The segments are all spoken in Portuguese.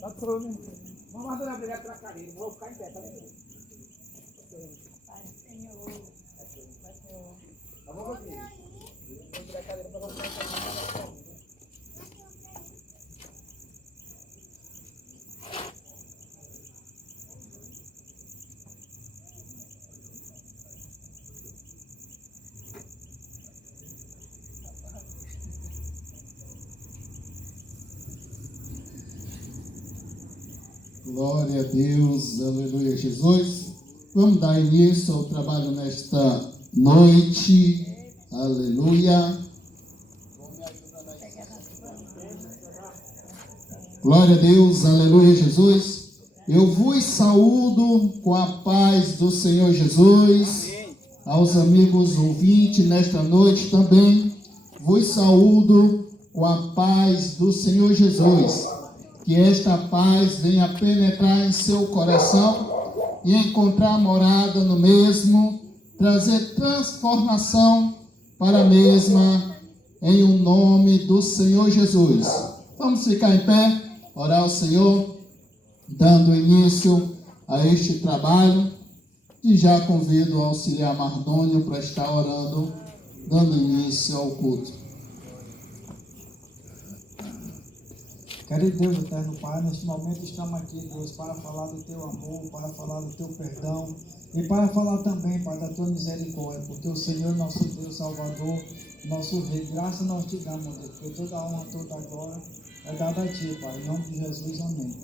Vamos lá, obrigado pela cadeira. Vou ficar em pé, tá vendo? Pai, Senhor. Tá bom, você? Vou tirar a cadeira para você. Glória a Deus, aleluia, Jesus. Vamos dar início ao trabalho nesta noite, aleluia. Glória a Deus, aleluia, Jesus. Eu vos saúdo com a paz do Senhor Jesus. Aos amigos ouvintes nesta noite também, vos saúdo com a paz do Senhor Jesus. Que esta paz venha penetrar em seu coração e encontrar morada no mesmo, trazer transformação para a mesma, em o nome do Senhor Jesus. Vamos ficar em pé, orar ao Senhor, dando início a este trabalho, e já convido o auxiliar Mardônio para estar orando, dando início ao culto. Querido Deus eterno Pai, neste momento estamos aqui, Deus, para falar do Teu amor, para falar do Teu perdão e para falar também, Pai, da Tua misericórdia, porque o Senhor, nosso Deus, Salvador, nosso Rei, graças nós te damos, Deus, porque toda a honra, toda a glória é dada a Ti, Pai, em nome de Jesus, amém.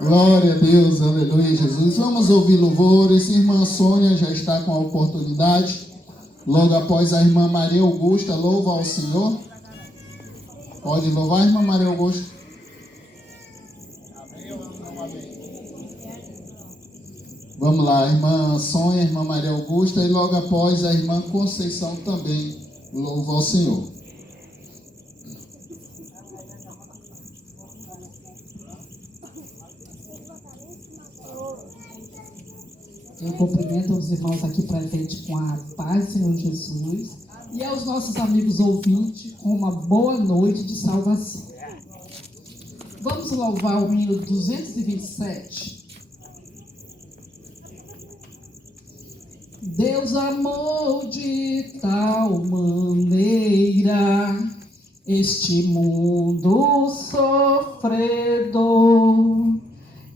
Glória a Deus, aleluia, Jesus. Vamos ouvir louvores. Irmã Sônia já está com a oportunidade. Logo após a irmã Maria Augusta, louva ao Senhor. Pode louvar, irmã Maria Augusta. Amém ou não amém? Vamos lá, irmã Sônia, irmã Maria Augusta, e logo após a irmã Conceição também louva ao Senhor. Eu cumprimento os irmãos aqui presentes com a paz do Senhor Jesus e aos nossos amigos ouvintes com uma boa noite de salvação. Vamos louvar o hino 227. Deus amou de tal maneira este mundo sofredor,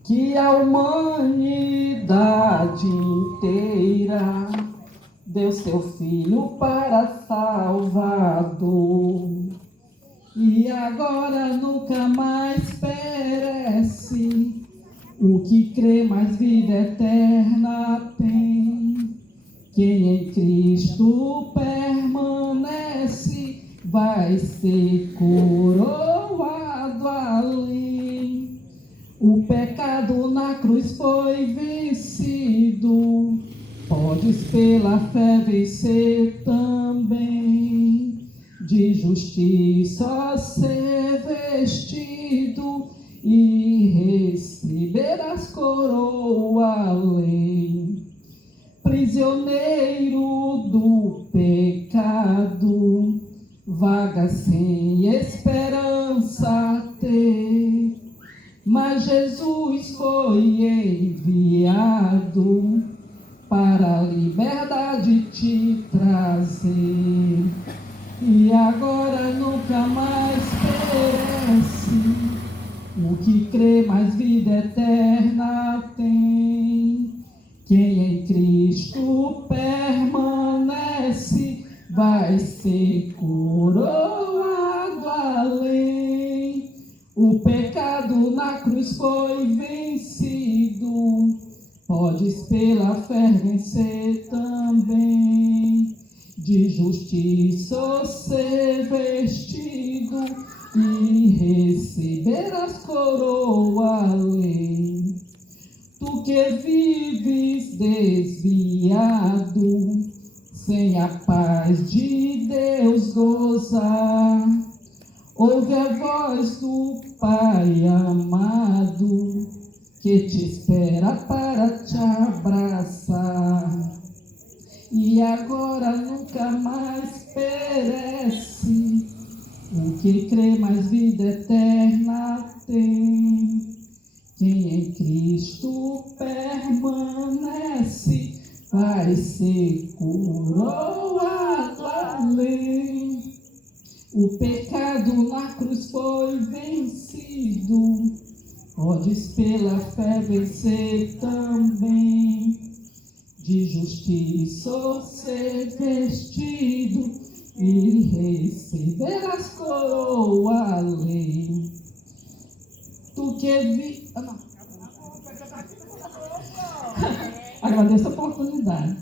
que a humanidade inteira deu seu Filho para Salvador. E agora nunca mais perece o que crê, mais vida eterna tem. Quem em Cristo permanece vai ser coroado além. O pecado na cruz foi vencido, podes pela fé vencer também. De justiça ser vestido e receberás coroa além. Prisioneiro do pecado, vaga sem esperança ter, mas Jesus foi enviado para a liberdade te trazer. E agora nunca mais perece o que crê, mais vida eterna tem. Quem em Cristo permanece vai ser coroado além. O pecado na cruz foi vencido, podes pela fé vencer também. De justiça ser vestido e receberás coroa além. Tu que vives desviado, sem a paz de Deus gozar, ouve a voz do Pai amado, que te espera para te abraçar. e agora nunca mais perece. O que crê mais vida eterna tem. Quem em Cristo permanece vai ser coroado além. O pecado na cruz foi vencido, podes pela fé vencer também. De justiça ser vestido e receberás coroa além. Tu que vi... Agradeço a oportunidade.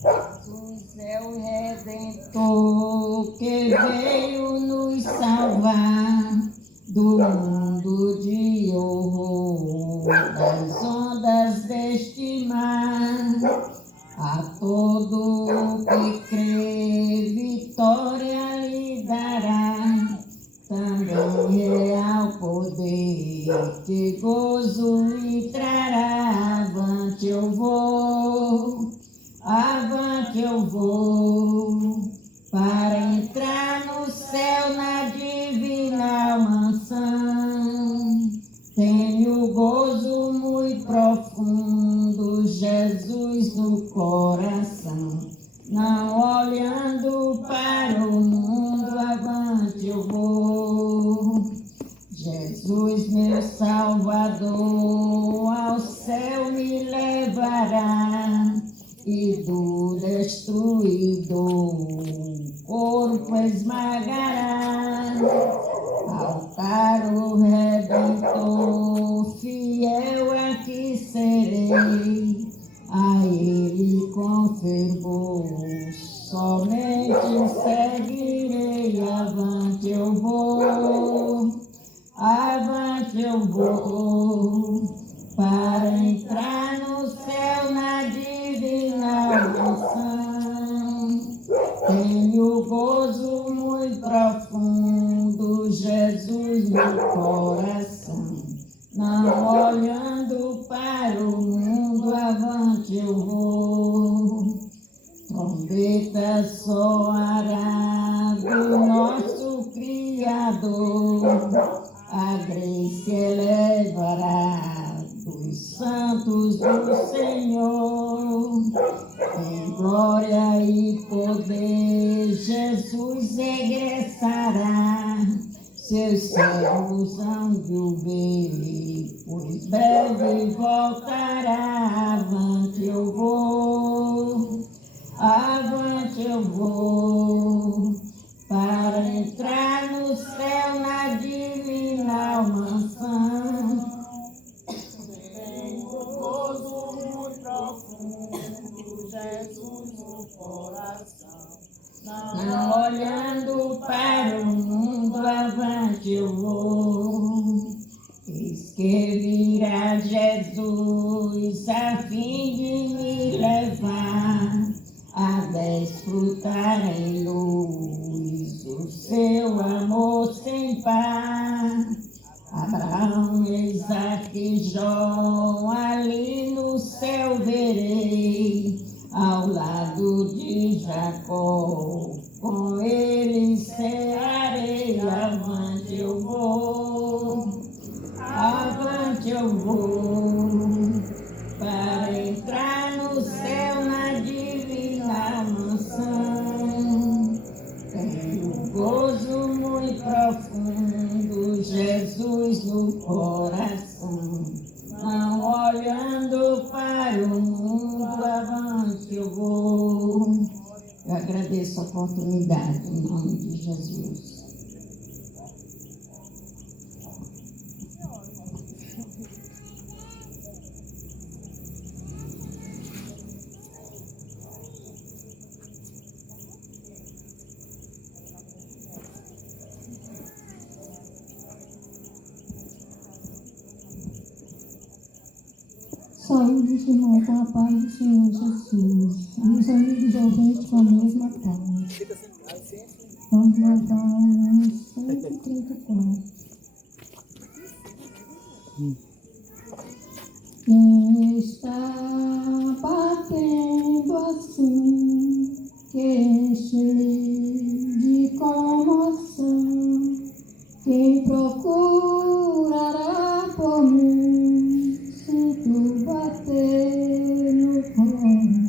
Jesus é o Redentor que veio nos salvar do mundo de horror, das ondas deste mar. A todo que crê, vitória lhe dará. Também real poder, que gozo lhe trará. Avante eu vou, para entrar no céu na divina mansão. Tenho gozo muito profundo, Jesus no coração. Não olhando para o mundo, avante eu vou. Jesus, meu Salvador, ao céu me levará. E do destruidor o corpo esmagará. Altar o Redentor, fiel aqui serei. A ele com fervor somente seguirei. Avante eu vou, para entrar no céu na divina mansão. Tenho gozo muito profundo, Jesus no coração. Não olhando para o mundo, avante eu vou. Trombeta soará do nosso Criador. A graça elevará dos santos do Senhor. Em glória e poder, Jesus regressará. Seus servos hão de o ver, pois breve voltará. Avante eu vou, para entrar no céu na divina mansão. Tenho gozo muito profundo, Jesus no coração. Não olhando para o mundo, avante eu vou. Eis que virá Jesus a fim de me levar a desfrutar em luz o seu amor sem par. Abraão, Isaque e Jó, ali no céu verei, ao lado de Jacó, com ele cearei. Avante eu vou, vou para entrar no céu na divina mansão. Tenho gozo muito profundo, Jesus no coração. Não olhando para o mundo, avante eu vou. Eu agradeço a oportunidade, em nome de Jesus. Saúde, irmão, com a paz do Senhor Jesus. Meus amigos ouvintes com a mesma paz. Vamos louvar o 134. Quem está batendo assim, que cheio de comoção, quem procurará por mim, sinto bater no coração.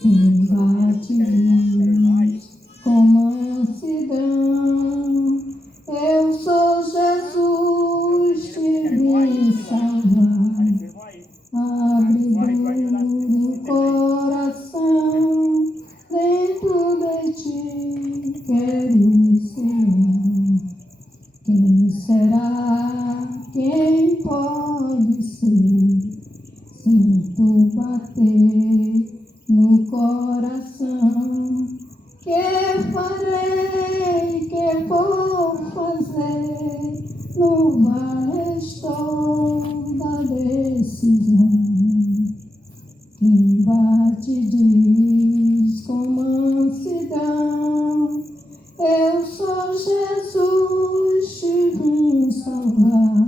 Quem bate diz com mansidão, eu sou Jesus, te vim salvar. Abre no coração, dentro de ti quero ser. Quem será? Quem pode ser? Sinto bater no coração. Que farei? Que vou fazer? No vale estou da decisão. Quem bate diz com mansidão, eu sou Jesus, te vim salvar.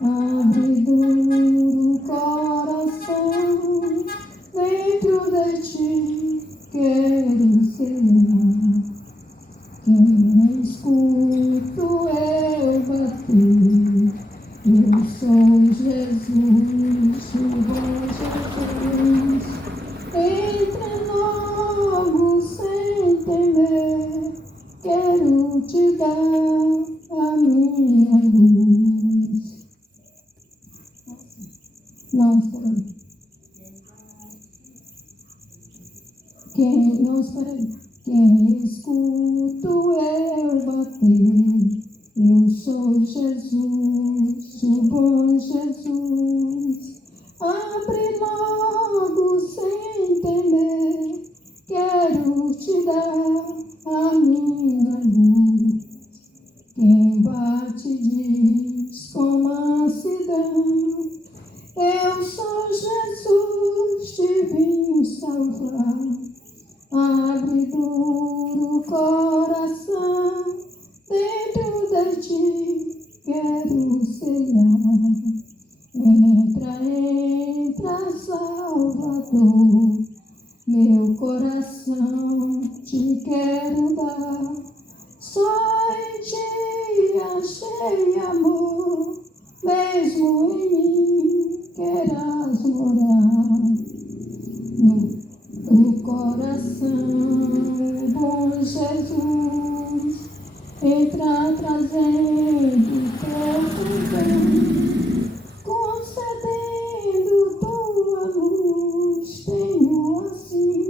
Abre duro coração, dentro de ti quero ser. Quem escuto eu bater, eu sou Jesus, o bom Jesus. Entra logo sem temer, quero te dar a minha luz. Não, espera aí. Quem escuto eu bater, eu sou Jesus, o bom Jesus. Abre logo sem temer, quero te dar a minha luz. Quem bate diz com mansidão, eu sou Jesus, te vim salvar. Abre duro coração, dentro de ti quero cear. Entra, Salvador, meu coração te quero dar. Só em ti achei amor, mesmo em mim queiras morar. No coração, bom Jesus, entra trazendo teu poder, concedendo tua luz, tenho assim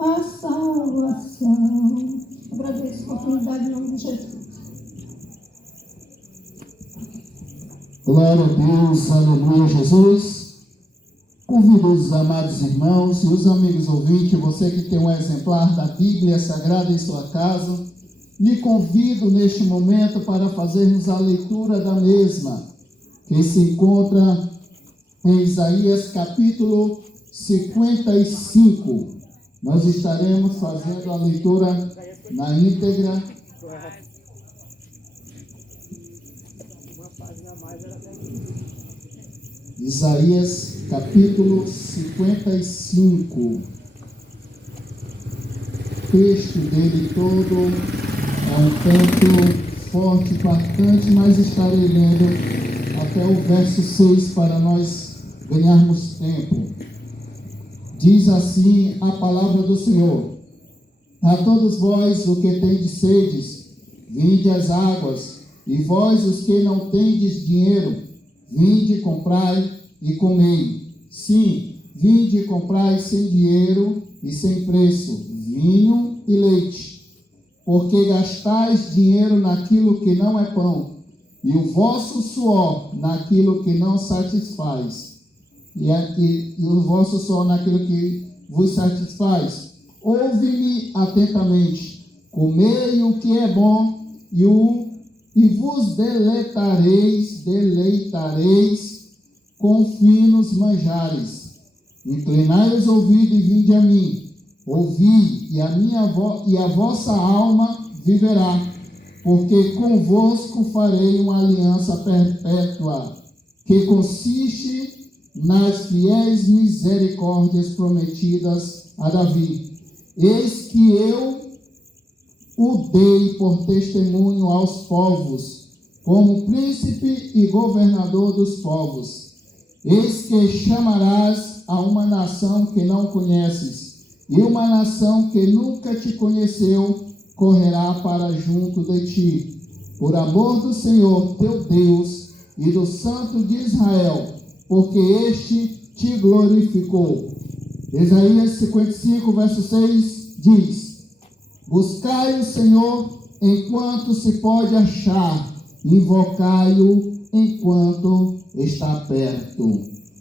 a salvação. Agradeço a oportunidade em nome de Jesus. Glória a Deus, aleluia, Jesus. Convido os amados irmãos e os amigos ouvintes, você que tem um exemplar da Bíblia Sagrada em sua casa, lhe convido neste momento para fazermos a leitura da mesma, que se encontra em Isaías capítulo 55. Nós estaremos fazendo a leitura na íntegra. Isaías capítulo 55. O texto dele todo é um tanto forte, impactante, mas estarei lendo até o verso 6 para nós ganharmos tempo. Diz assim a palavra do Senhor: a todos vós, o que tendes sedes, vinde às águas, e vós, os que não tendes dinheiro, vinde, comprai e comei. Sim, vinde e comprai sem dinheiro e sem preço, vinho e leite, porque gastais dinheiro naquilo que não é pão, e o vosso suor naquilo que não satisfaz, e o vosso suor naquilo que vos satisfaz. Ouve-me atentamente, comei o que é bom, e vos deleitareis com finos manjares. Inclinai os ouvidos e vinde a mim. Ouvi, e a vossa alma viverá, porque convosco farei uma aliança perpétua, que consiste nas fiéis misericórdias prometidas a Davi. Eis que eu o dei por testemunho aos povos, como príncipe e governador dos povos. Eis que chamarás a uma nação que não conheces, e uma nação que nunca te conheceu correrá para junto de ti, por amor do Senhor teu Deus e do Santo de Israel, porque este te glorificou. Isaías 55, verso 6 diz: buscai o Senhor enquanto se pode achar, invocai-o enquanto está perto.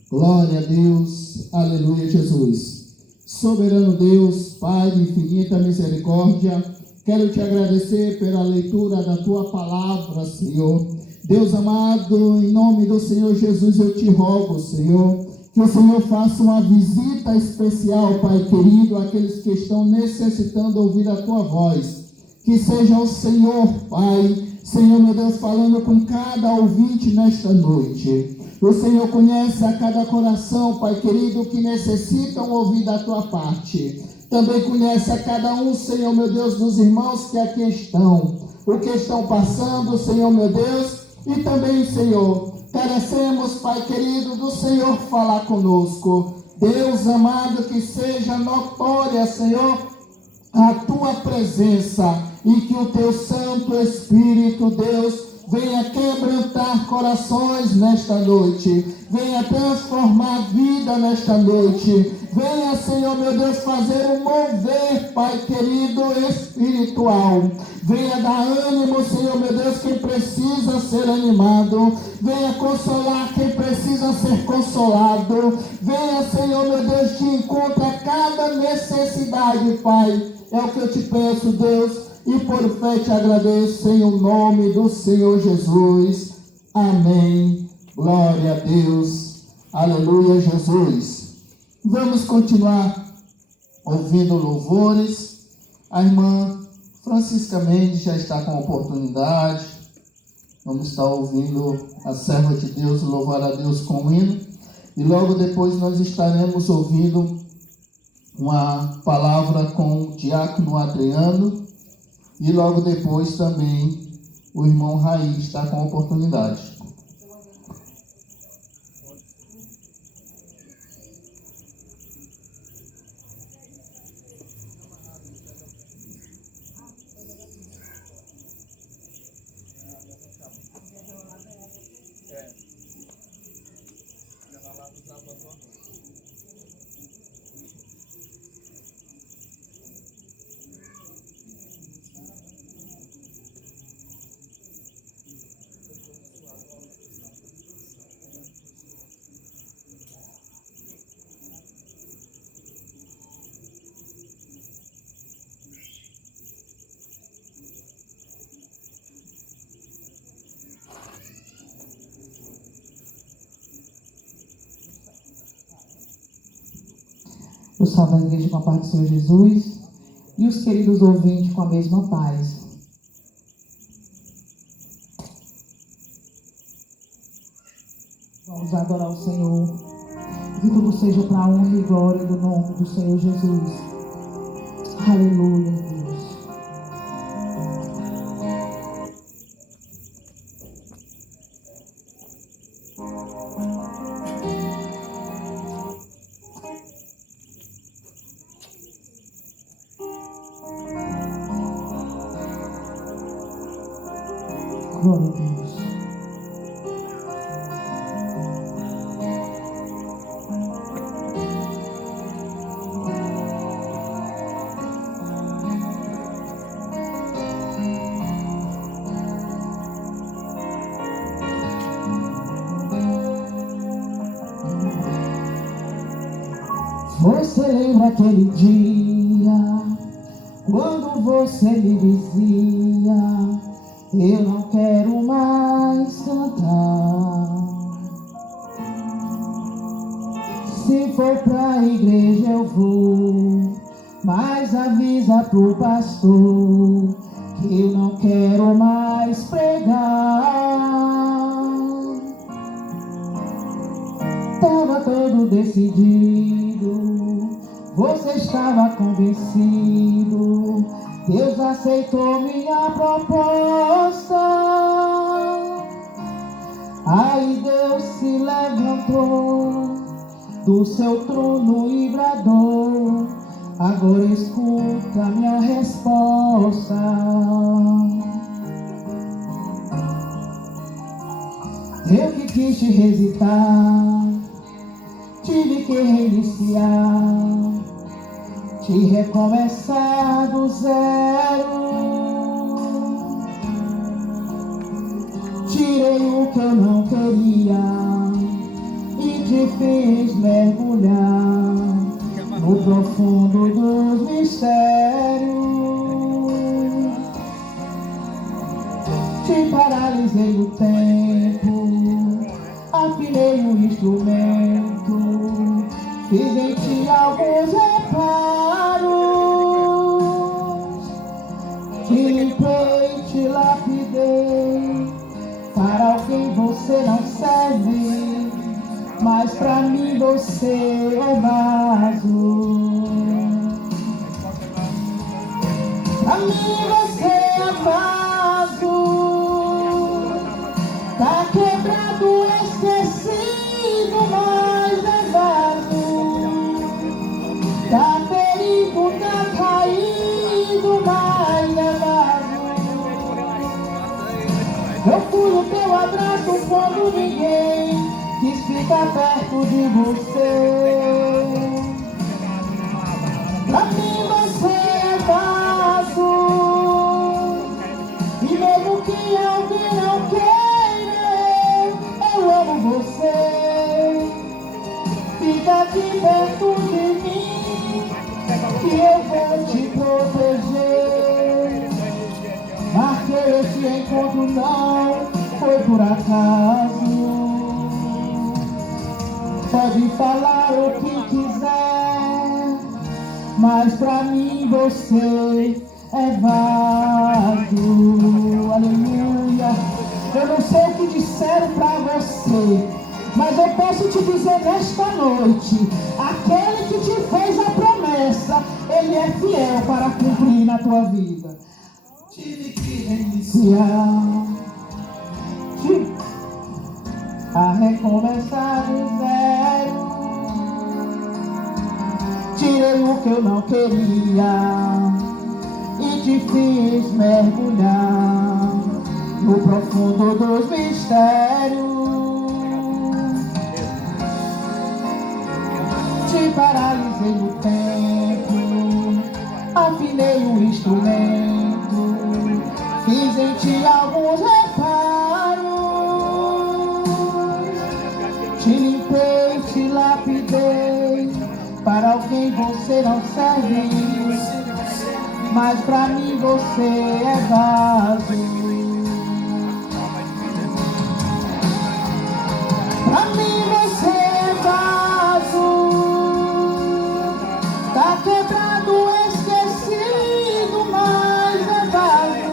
Glória a Deus, aleluia, Jesus. Soberano Deus, Pai de infinita misericórdia, quero te agradecer pela leitura da tua palavra, Senhor. Deus amado, em nome do Senhor Jesus, eu te rogo, Senhor, que o Senhor faça uma visita especial, Pai querido, àqueles que estão necessitando ouvir a tua voz. Que seja o Senhor, Pai, Senhor, meu Deus, falando com cada ouvinte nesta noite. O Senhor conhece a cada coração, Pai querido, que necessitam ouvir da tua parte. Também conhece a cada um, Senhor, meu Deus, dos irmãos que aqui estão, o que estão passando, Senhor, meu Deus, e também, Senhor, carecemos, Pai querido, do Senhor falar conosco. Deus amado, que seja notória, Senhor, a tua presença, e que o teu Santo Espírito, Deus, venha quebrantar corações nesta noite, venha transformar vida nesta noite, venha, Senhor meu Deus, fazer um mover, Pai querido, espiritual, venha dar ânimo, Senhor meu Deus, quem precisa ser animado, venha consolar quem precisa ser consolado, venha, Senhor meu Deus, te encontra cada necessidade, Pai, é o que eu te peço, Deus, e por fé te agradeço em o nome do Senhor Jesus. Amém. Glória a Deus. Aleluia, Jesus. Vamos continuar ouvindo louvores. A irmã Francisca Mendes já está com a oportunidade. Vamos estar ouvindo a serva de Deus louvar a Deus com o hino. E logo depois nós estaremos ouvindo uma palavra com o diácono Adriano. E logo depois também o irmão Raí está com a oportunidade. Eu salvo a igreja com a paz do Senhor Jesus e os queridos ouvintes com a mesma paz. Vamos adorar o Senhor. Que tudo seja para a honra e glória do nome do Senhor Jesus. Aleluia, Deus. Glória a Deus. Você lembra aquele dia quando você me dizia: eu não quero mais cantar. Se for pra igreja eu vou, mas avisa pro pastor que eu não quero mais pregar. Tava todo decidido, você estava convencido. Deus aceitou minha proposta. Aí Deus se levantou do seu trono e bradou: agora escuta minha resposta. Eu que quis te hesitar, tive que reiniciar, te recomeçar do zero. Tirei o que eu não queria e te fiz mergulhar no profundo dos mistérios. Te paralisei no tempo, afinei o instrumento, fiz em ti alguns reparos, te limpei, te lapidei. Para alguém você não serve, mas pra mim você é vaso. Pra mim você é vaso. Tá quebrado, esquecido, mas é vaso. Tá ferido, tá caído, mas é vaso. Eu fui o teu abraço quando ninguém quis ficar perto de você. Pra mim você é vaso. E mesmo que alguém não queira, eu amo você. Fica aqui perto de mim, que eu vou te proteger. Marquei esse encontro, não foi por acaso. Pode falar o que quiser, mas pra mim você é vaso. Aleluia. Eu não sei o que disseram pra você, mas eu posso te dizer nesta noite: aquele que te fez a promessa, ele é fiel para cumprir na tua vida. Tive que reiniciar, a recomeçar do zero. Tirei o que eu não queria e te fiz mergulhar no profundo dos mistérios. Te paralisei no tempo, afinei o instrumento, fiz em ti alguns reparos, te limpei, te lapidei. Para alguém você não serve, mas pra mim você é vaso. Pra mim você é vaso. Tá quebrado, esquecido, mas é vaso.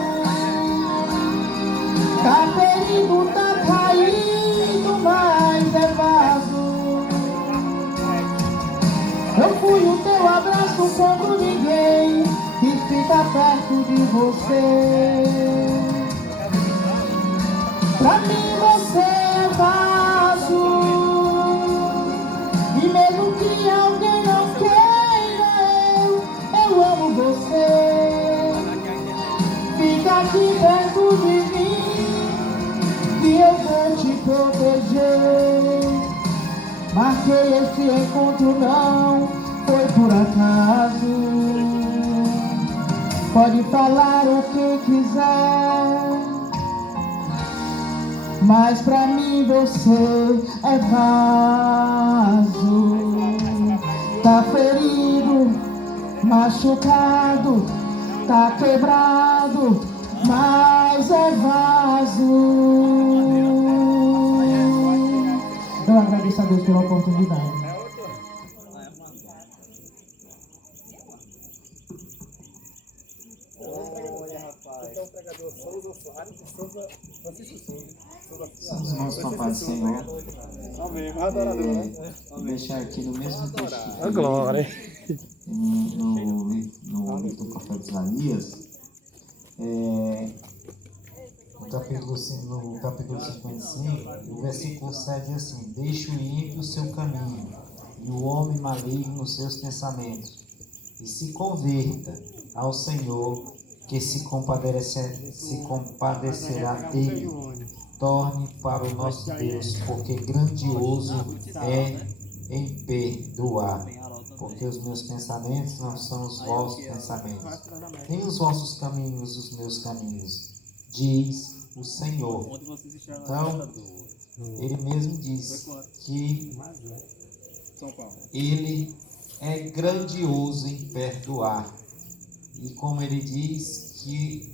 Tá ferido, tá caído, mas é vaso. Eu fui o teu abraço quando ninguém quis ficar perto de você. Pra mim você é vaso. Marquei esse encontro, não foi por acaso. Pode falar o que quiser, mas pra mim você é vaso. Tá ferido, machucado, tá quebrado, mas é vaso. Eu agradeço a Deus pela oportunidade. Os irmãos com a paz do Senhor. Vou deixar aqui no mesmo texto. A glória. No livro do profeta Isaías, no capítulo 55, o versículo 7 diz assim: deixa o ímpio o seu caminho, e o homem maligno os seus pensamentos, e se converta ao Senhor, que se compadecerá dele. Torne para o nosso Deus, porque grandioso é em perdoar. Porque os meus pensamentos não são os vossos pensamentos, nem os vossos caminhos os meus caminhos, diz o Senhor. Então, ele mesmo diz que ele é grandioso em perdoar. E como ele diz que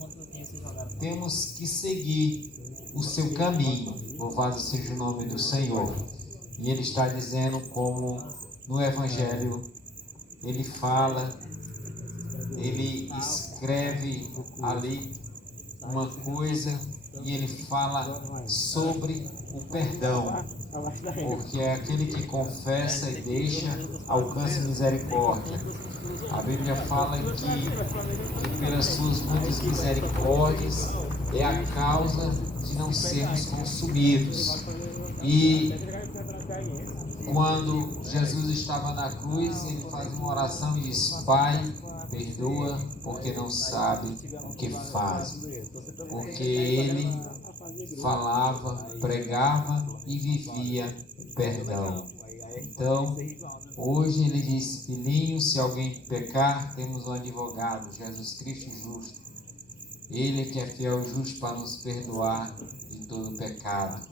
temos que seguir o seu caminho, louvado seja o nome do Senhor. E ele está dizendo, como no Evangelho ele fala, ele escreve ali uma coisa e ele fala sobre o perdão, porque é aquele que confessa e deixa, alcança misericórdia. A Bíblia fala que pelas suas muitas misericórdias é a causa de não sermos consumidos. E quando Jesus estava na cruz, ele faz uma oração e diz: Pai, perdoa, porque não sabe o que faz. Porque ele falava, pregava e vivia o perdão. Então, hoje ele diz: filhinho, se alguém pecar, temos um advogado, Jesus Cristo justo. Ele que é fiel e justo para nos perdoar de todo pecado.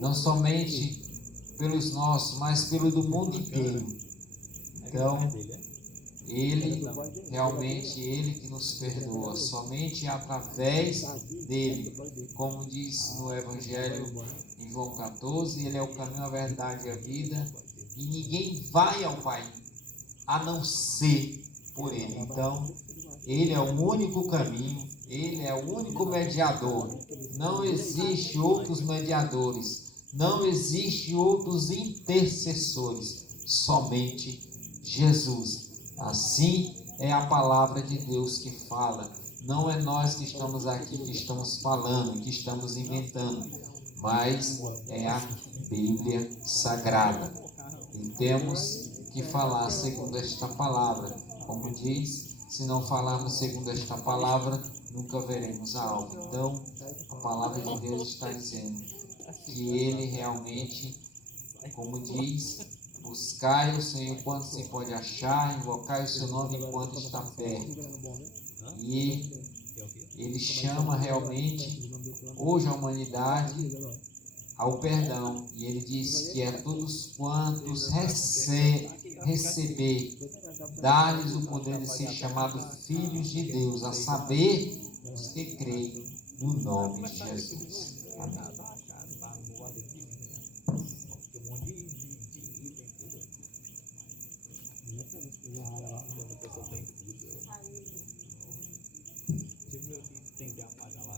Não somente pelos nossos, mas pelo do mundo inteiro. Então, ele, realmente, ele que nos perdoa, somente através dele. Como diz no Evangelho em João 14, ele é o caminho, a verdade e a vida, e ninguém vai ao Pai a não ser por ele. Então, ele é o único caminho, ele é o único mediador. Não existe outros mediadores, não existe outros intercessores, somente Jesus. Assim é a palavra de Deus que fala. Não é nós que estamos aqui, que estamos falando, que estamos inventando, mas é a Bíblia Sagrada. E temos que falar segundo esta palavra. Como diz, se não falarmos segundo esta palavra, nunca veremos a alma. Então, a palavra de Deus está dizendo que ele realmente, como diz, buscai o Senhor enquanto se pode achar, invocai o seu nome enquanto está perto. E ele chama realmente hoje a humanidade ao perdão. E ele diz que é todos quantos receber, dar-lhes o poder de ser chamados filhos de Deus, a saber, os que creem no nome de Jesus. Amém.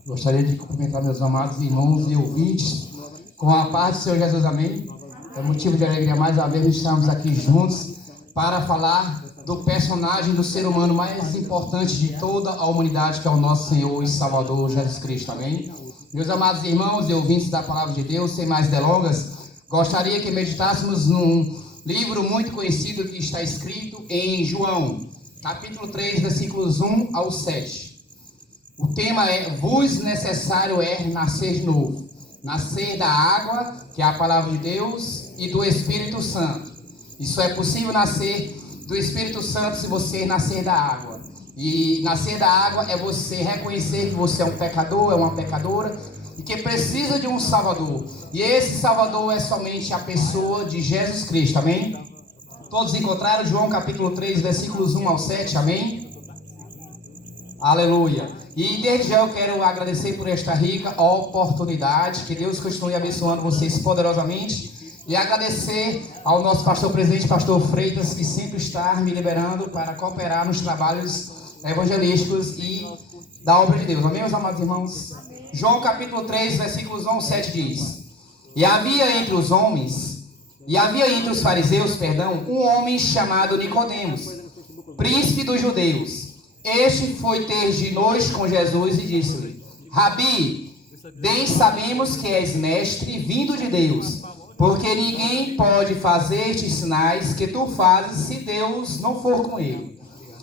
Gostaria de cumprimentar meus amados irmãos e ouvintes com a paz do Senhor Jesus, amém? É motivo de alegria mais uma vez estarmos aqui juntos para falar do personagem do ser humano mais importante de toda a humanidade, que é o nosso Senhor e Salvador Jesus Cristo, amém? Meus amados irmãos e ouvintes da palavra de Deus, sem mais delongas, gostaria que meditássemos num livro muito conhecido que está escrito em João, capítulo 3, versículos 1 ao 7. O tema é: vos necessário é nascer de novo. Nascer da água, que é a palavra de Deus, e do Espírito Santo. Isso é possível nascer do Espírito Santo se você nascer da água. E nascer da água é você reconhecer que você é um pecador, é uma pecadora e que precisa de um Salvador. E esse Salvador é somente a pessoa de Jesus Cristo, amém? Todos encontraram João capítulo 3, versículos 1 ao 7, amém? Aleluia. E desde já eu quero agradecer por esta rica oportunidade. Que Deus continue abençoando vocês poderosamente. E agradecer ao nosso pastor presidente, pastor Freitas, que sempre está me liberando para cooperar nos trabalhos evangelísticos e da obra de Deus. Amém, meus amados irmãos? João capítulo 3, versículos 1 ao 7 diz: E havia entre os fariseus, um homem chamado Nicodemos, príncipe dos judeus. Este foi ter de noite com Jesus e disse-lhe: Rabi, bem sabemos que és mestre vindo de Deus, porque ninguém pode fazer estes sinais que tu fazes se Deus não for com ele.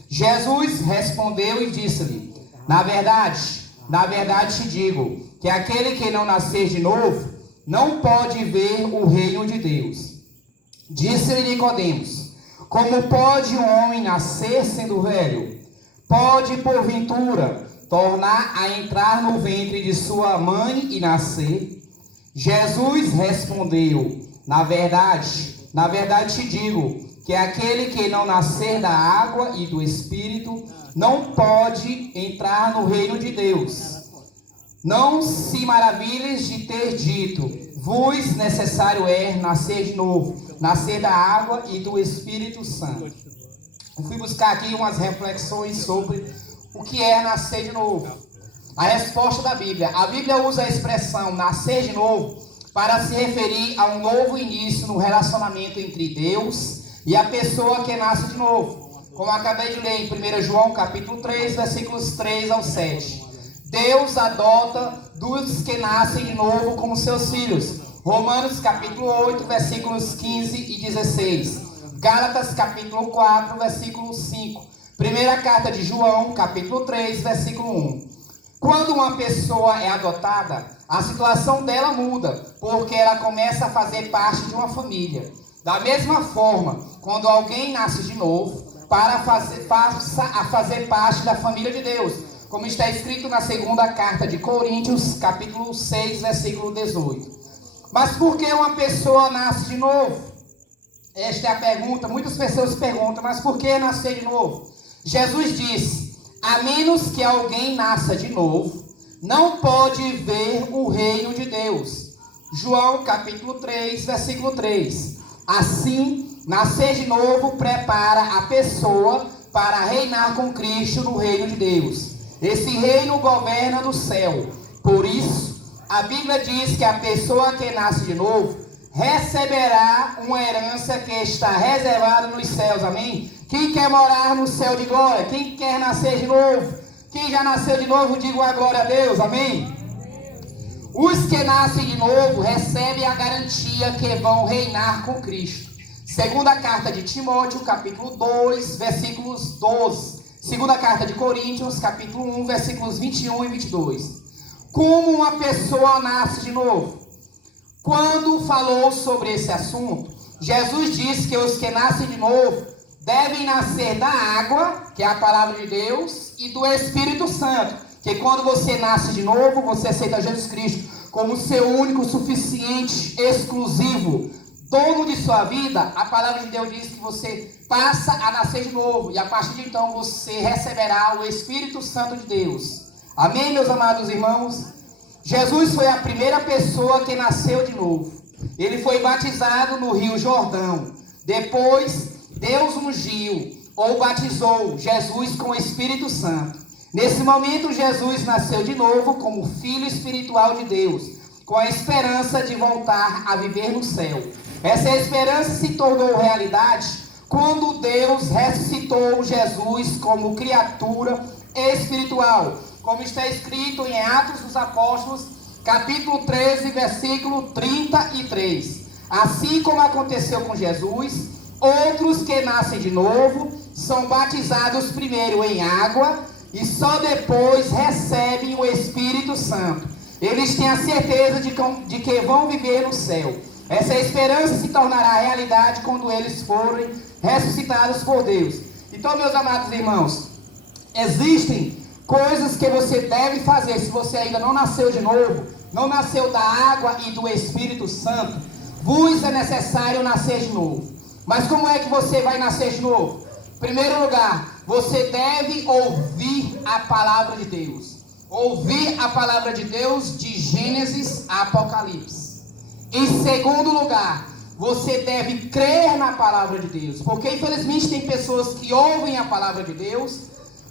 Jesus respondeu e disse-lhe: Na verdade te digo, que aquele que não nascer de novo, não pode ver o reino de Deus. Disse-lhe Nicodemos: Como pode um homem nascer sendo velho? Pode, porventura, tornar a entrar no ventre de sua mãe e nascer? Jesus respondeu: Na verdade te digo, que aquele que não nascer da água e do Espírito não pode entrar no reino de Deus. Não se maravilhes de ter dito: vos necessário é nascer de novo, nascer da água e do Espírito Santo. Eu fui buscar aqui umas reflexões sobre o que é nascer de novo. A resposta da Bíblia. A Bíblia usa a expressão nascer de novo para se referir a um novo início no relacionamento entre Deus e a pessoa que nasce de novo. Como eu acabei de ler em 1 João capítulo 3, versículos 3 ao 7. Deus adota dos que nascem de novo como seus filhos. Romanos capítulo 8, versículos 15 e 16. Gálatas capítulo 4, versículo 5. Primeira carta de João, capítulo 3, versículo 1. Quando uma pessoa é adotada, a situação dela muda, porque ela começa a fazer parte de uma família. Da mesma forma, quando alguém nasce de novo, passa a fazer parte da família de Deus, como está escrito na segunda carta de Coríntios, capítulo 6, versículo 18. Mas por que uma pessoa nasce de novo? Esta é a pergunta. Muitas pessoas perguntam: mas por que nascer de novo? Jesus disse: a menos que alguém nasça de novo, não pode ver o reino de Deus. João capítulo 3, versículo 3. Assim, nascer de novo prepara a pessoa para reinar com Cristo no reino de Deus. Esse reino governa no céu. Por isso, a Bíblia diz que a pessoa que nasce de novo receberá uma herança que está reservada nos céus, amém? Quem quer morar no céu de glória? Quem quer nascer de novo? Quem já nasceu de novo, digo a glória a Deus, amém? Os que nascem de novo recebem a garantia que vão reinar com Cristo. Segunda carta de Timóteo, capítulo 2, versículos 12. Segunda carta de Coríntios, capítulo 1, versículos 21 e 22. Como uma pessoa nasce de novo? Quando falou sobre esse assunto, Jesus disse que os que nascem de novo devem nascer da água, que é a palavra de Deus, e do Espírito Santo, que quando você nasce de novo, você aceita Jesus Cristo como seu único, suficiente, exclusivo, dono de sua vida. A palavra de Deus diz que você passa a nascer de novo, e a partir de então você receberá o Espírito Santo de Deus. Amém, meus amados irmãos? Jesus foi a primeira pessoa que nasceu de novo. Ele foi batizado no Rio Jordão. Depois, Deus ungiu ou batizou Jesus com o Espírito Santo. Nesse momento, Jesus nasceu de novo como filho espiritual de Deus, com a esperança de voltar a viver no céu. Essa esperança se tornou realidade quando Deus ressuscitou Jesus como criatura espiritual, como está escrito em Atos dos Apóstolos, capítulo 13, versículo 33. Assim como aconteceu com Jesus, outros que nascem de novo são batizados primeiro em água e só depois recebem o Espírito Santo. Eles têm a certeza de que vão viver no céu. Essa esperança se tornará realidade quando eles forem ressuscitados por Deus. Então, meus amados irmãos, existem coisas que você deve fazer se você ainda não nasceu de novo, não nasceu da água e do Espírito Santo. Vos é necessário nascer de novo. Mas como é que você vai nascer de novo? Em primeiro lugar, você deve ouvir a palavra de Deus. Ouvir a palavra de Deus de Gênesis a Apocalipse. Em segundo lugar, você deve crer na palavra de Deus. Porque infelizmente tem pessoas que ouvem a palavra de Deus,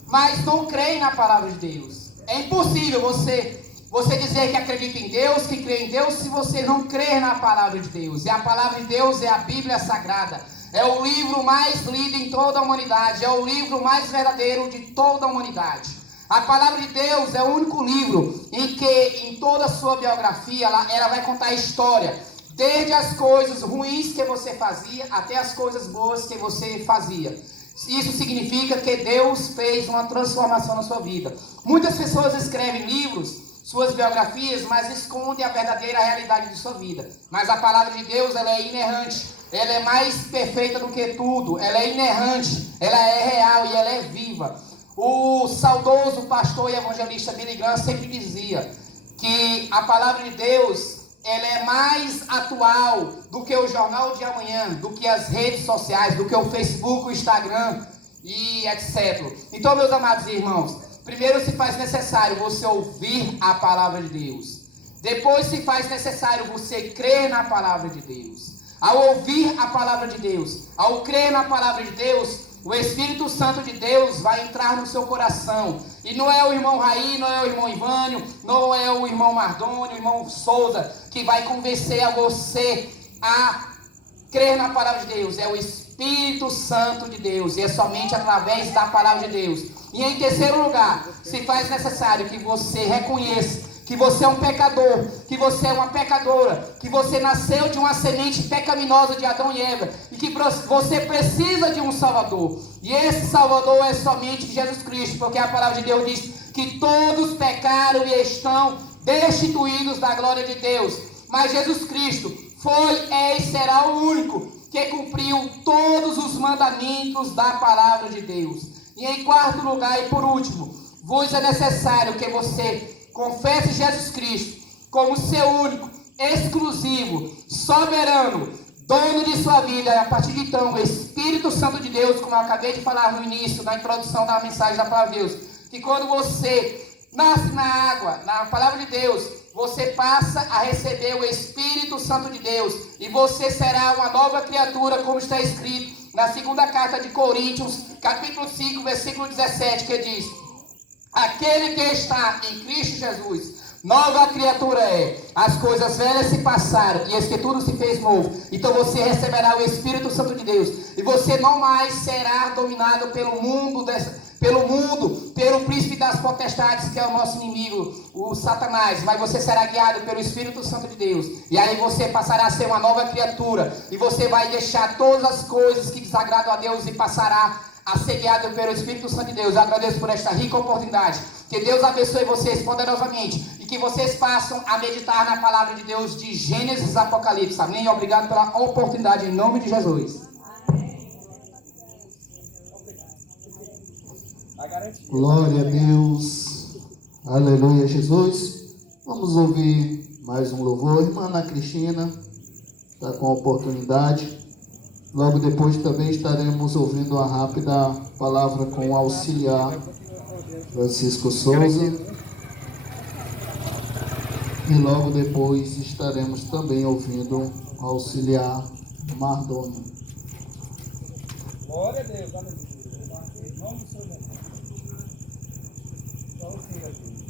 mas não creem na palavra de Deus. É impossível você dizer que acredita em Deus, que crê em Deus, se você não crer na palavra de Deus. E a palavra de Deus é a Bíblia Sagrada. É o livro mais lido em toda a humanidade. É o livro mais verdadeiro de toda a humanidade. A palavra de Deus é o único livro em que, em toda a sua biografia, ela vai contar a história. Desde as coisas ruins que você fazia, até as coisas boas que você fazia. Isso significa que Deus fez uma transformação na sua vida. Muitas pessoas escrevem livros, suas biografias, mas escondem a verdadeira realidade de sua vida. Mas a palavra de Deus, ela é inerrante. Ela é mais perfeita do que tudo. Ela é inerrante. Ela é real e ela é viva. O saudoso pastor e evangelista Billy Graham sempre dizia que a palavra de Deus, ela é mais atual do que o jornal de amanhã, do que as redes sociais, do que o Facebook, o Instagram e etc. Então, meus amados irmãos, primeiro se faz necessário você ouvir a palavra de Deus. Depois se faz necessário você crer na palavra de Deus. Ao ouvir a palavra de Deus, ao crer na palavra de Deus, o Espírito Santo de Deus vai entrar no seu coração. E não é o irmão Raí, não é o irmão Ivânio, não é o irmão Mardônio, o irmão Souza, que vai convencer a você a crer na palavra de Deus. É o Espírito Santo de Deus. E é somente através da palavra de Deus. E em terceiro lugar, se faz necessário que você reconheça que você é um pecador, que você é uma pecadora, que você nasceu de uma semente pecaminosa de Adão e Eva, e que você precisa de um Salvador. E esse Salvador é somente Jesus Cristo, porque a palavra de Deus diz que todos pecaram e estão destituídos da glória de Deus. Mas Jesus Cristo foi, é e será o único que cumpriu todos os mandamentos da palavra de Deus. E em quarto lugar e por último, vos é necessário que você confesse Jesus Cristo como seu único, exclusivo, soberano, dono de sua vida. E a partir de então, o Espírito Santo de Deus, como eu acabei de falar no início, na introdução da mensagem da palavra de Deus, que quando você nasce na água, na palavra de Deus, você passa a receber o Espírito Santo de Deus, e você será uma nova criatura, como está escrito na segunda carta de Coríntios, capítulo 5, versículo 17, que diz: aquele que está em Cristo Jesus, nova criatura é. As coisas velhas se passaram, e eis que tudo se fez novo. Então você receberá o Espírito Santo de Deus, e você não mais será dominado pelo mundo, pelo príncipe das potestades, que é o nosso inimigo, o Satanás. Mas você será guiado pelo Espírito Santo de Deus, e aí você passará a ser uma nova criatura, e você vai deixar todas as coisas que desagradam a Deus, e passará a ser guiado pelo Espírito Santo de Deus. Eu agradeço por esta rica oportunidade. Que Deus abençoe vocês poderosamente, e que vocês passem a meditar na palavra de Deus de Gênesis a Apocalipse. Amém? Obrigado pela oportunidade, em nome de Jesus. Glória a Deus. Aleluia, Jesus. Vamos ouvir mais um louvor. Irmã Ana Cristina está com a oportunidade. Logo depois também estaremos ouvindo a rápida palavra com o auxiliar Francisco Souza. E logo depois estaremos também ouvindo o auxiliar Mardônio. Glória a Deus, aleluia. Em nome do Senhor Jesus. Só o Senhor Jesus.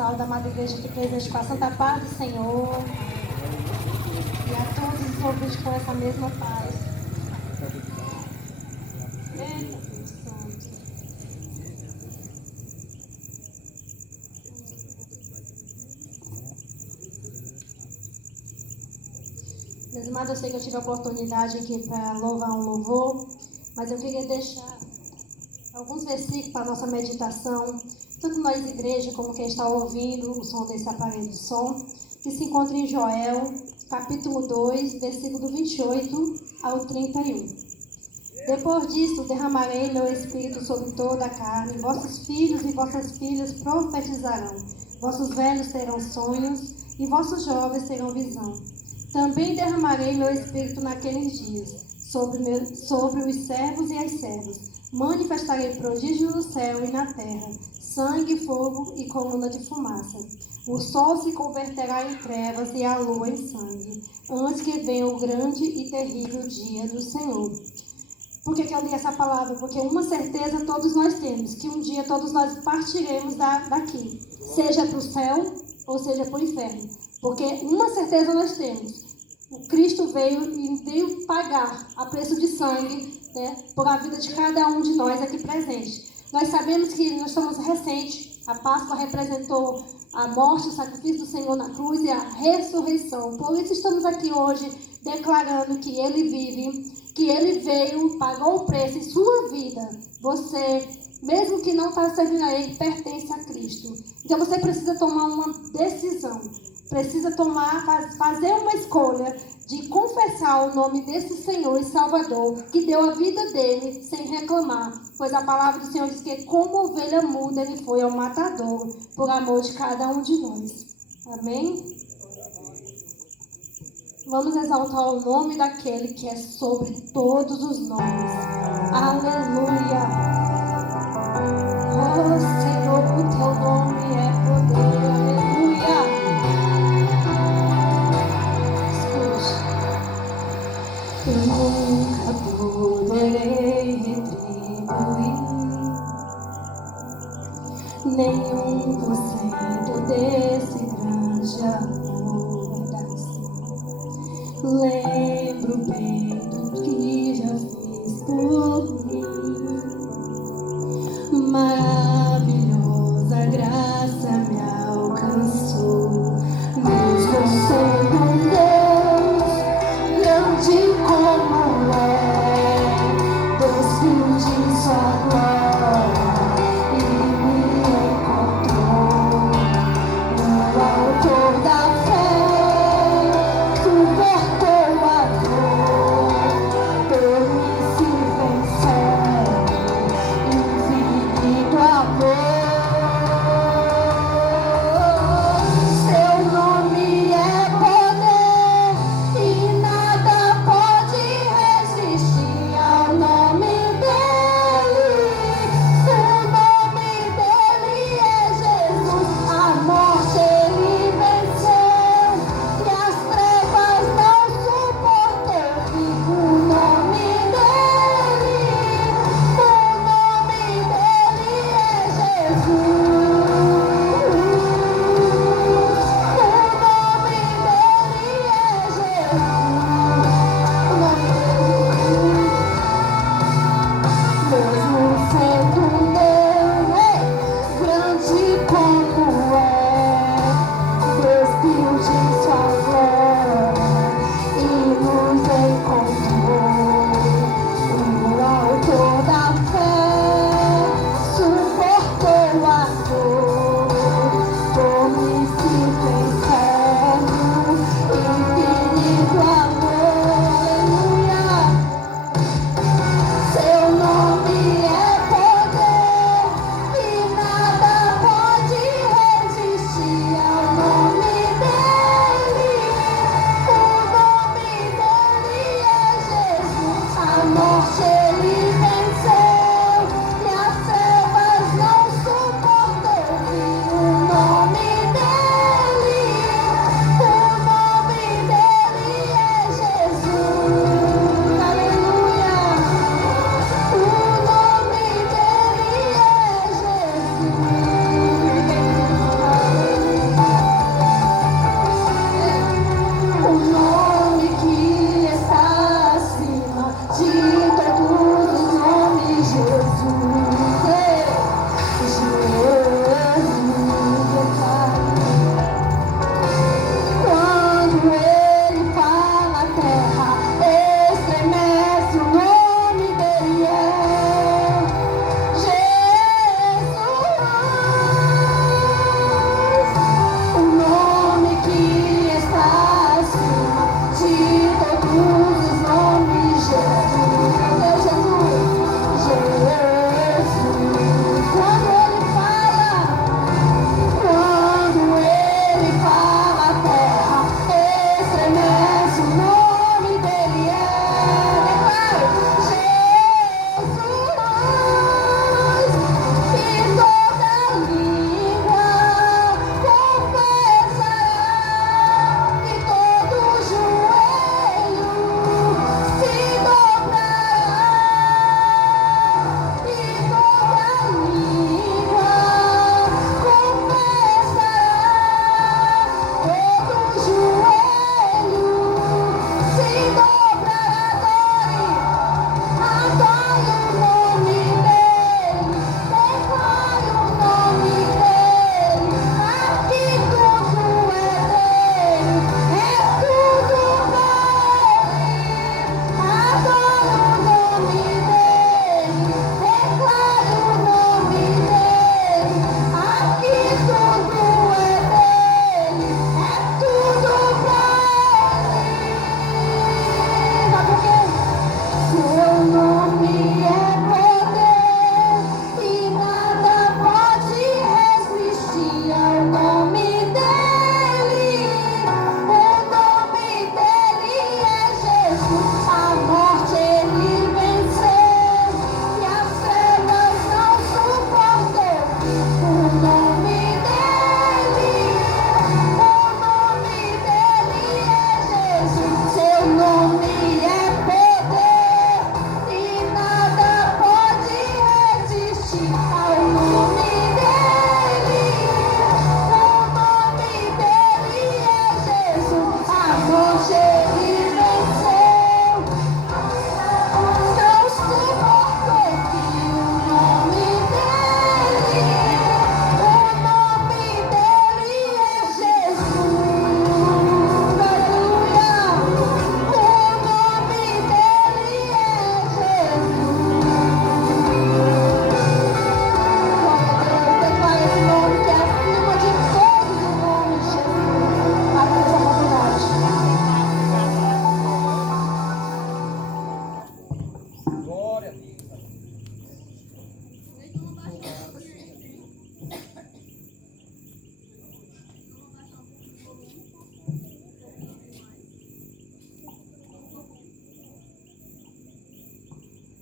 Saúde, amada igreja aqui presente, com a santa paz do Senhor. E a todos os ouvintes com essa mesma paz. Dizimada, eu sei que eu tive a oportunidade aqui para louvar um louvor, mas eu queria deixar alguns versículos para a nossa meditação, tanto nós, igreja, como quem está ouvindo o som desse aparelho de som, que se encontra em Joel, capítulo 2, versículo do 28 ao 31. Depois disso, derramarei meu espírito sobre toda a carne, vossos filhos e vossas filhas profetizarão, vossos velhos terão sonhos e vossos jovens terão visão. Também derramarei meu espírito naqueles dias, sobre os servos e as servas. Manifestarei prodígios no céu e na terra, sangue, fogo e coluna de fumaça. O sol se converterá em trevas e a lua em sangue, antes que venha o grande e terrível dia do Senhor. Por que eu li essa palavra? Porque uma certeza todos nós temos, que um dia todos nós partiremos daqui, seja para o céu ou seja para o inferno. Porque uma certeza nós temos, o Cristo veio pagar a preço de sangue, né, por a vida de cada um de nós aqui presente. Nós sabemos que nós estamos recentes, a Páscoa representou a morte, o sacrifício do Senhor na cruz e a ressurreição. Por isso estamos aqui hoje declarando que Ele vive, que Ele veio, pagou o preço em sua vida. Você, mesmo que não está servindo a Ele, pertence a Cristo. Então você precisa tomar uma decisão, precisa fazer uma escolha de confessar o nome desse Senhor e Salvador, que deu a vida dele sem reclamar, pois a palavra do Senhor diz que como ovelha muda ele foi ao matadouro, por amor de cada um de nós. Amém? Vamos exaltar o nome daquele que é sobre todos os nomes. Aleluia! Oh Senhor, o teu nome é poder. Aleluia! Eu nunca poderei retribuir nenhum por cento desse grande amor. Lembro bem do que já fiz por mim. Maravilhosa graça me alcançou. Mesmo sendo um Deus grande como é, despiu de sua glória e me encontrou no autor da fé, suportou a dor, permitiu vencer infinito amor. Seu nome é poder e nada pode resistir ao nome dele.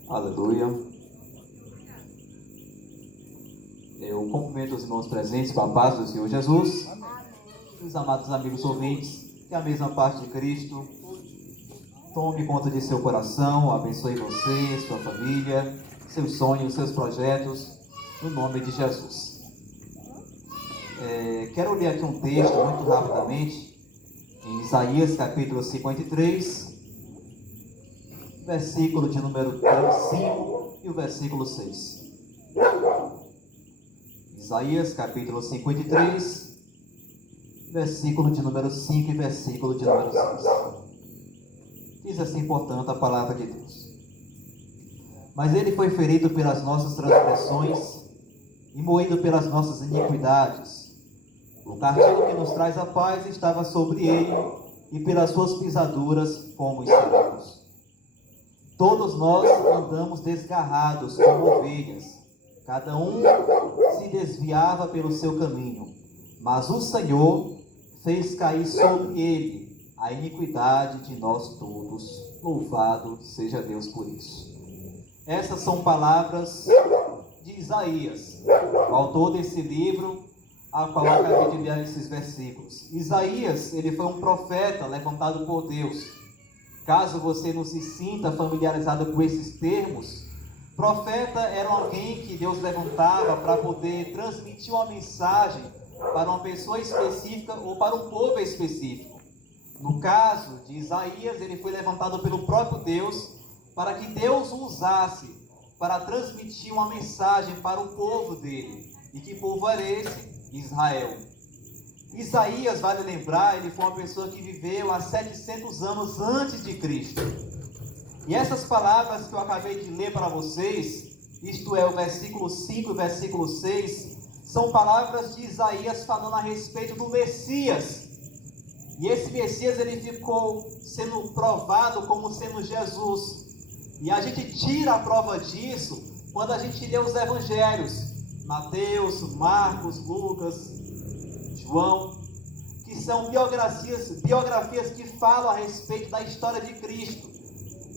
Aleluia. Eu cumprimento os irmãos presentes com a paz do Senhor Jesus. Os amados amigos ouvintes, que a mesma paz de Cristo tome conta de seu coração, abençoe você, sua família, seus sonhos, seus projetos, no nome de Jesus. Quero ler aqui um texto muito rapidamente, em Isaías capítulo 53, versículo de número 5 e o versículo 6. Isaías capítulo 53, versículo de número 5 e versículo de número 6. Diz assim, portanto, a palavra de Deus. Mas ele foi ferido pelas nossas transgressões e moído pelas nossas iniquidades. O castigo que nos traz a paz estava sobre ele, e pelas suas pisaduras fomos sarados. Todos nós andamos desgarrados como ovelhas, cada um se desviava pelo seu caminho, mas o Senhor fez cair sobre ele a iniquidade de nós todos. Louvado seja Deus por isso. Essas são palavras de Isaías, o autor desse livro, a qual eu acabei de ler esses versículos. Isaías, ele foi um profeta levantado por Deus. Caso você não se sinta familiarizado com esses termos, profeta era alguém que Deus levantava para poder transmitir uma mensagem para uma pessoa específica ou para um povo específico. No caso de Isaías, ele foi levantado pelo próprio Deus para que Deus o usasse para transmitir uma mensagem para o povo dele. E que povo era esse? Israel. Isaías, vale lembrar, ele foi uma pessoa que viveu há 700 anos antes de Cristo. E essas palavras que eu acabei de ler para vocês, isto é, o versículo 5 e o versículo 6, são palavras de Isaías falando a respeito do Messias. E esse Messias, ele ficou sendo provado como sendo Jesus. E a gente tira a prova disso quando a gente lê os evangelhos. Mateus, Marcos, Lucas, João, que são biografias que falam a respeito da história de Cristo.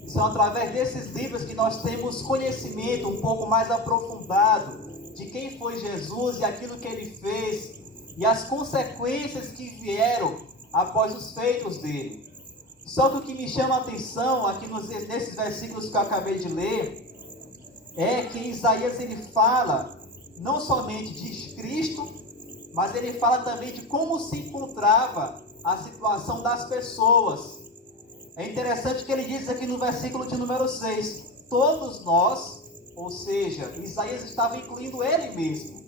São através desses livros que nós temos conhecimento um pouco mais aprofundado de quem foi Jesus e aquilo que ele fez e as consequências que vieram após os feitos dele. Só que o que me chama a atenção aqui nesses versículos que eu acabei de ler é que Isaías, ele fala não somente de Cristo, mas ele fala também de como se encontrava a situação das pessoas. É interessante que ele diz aqui no versículo de número 6, todos nós, ou seja, Isaías estava incluindo ele mesmo.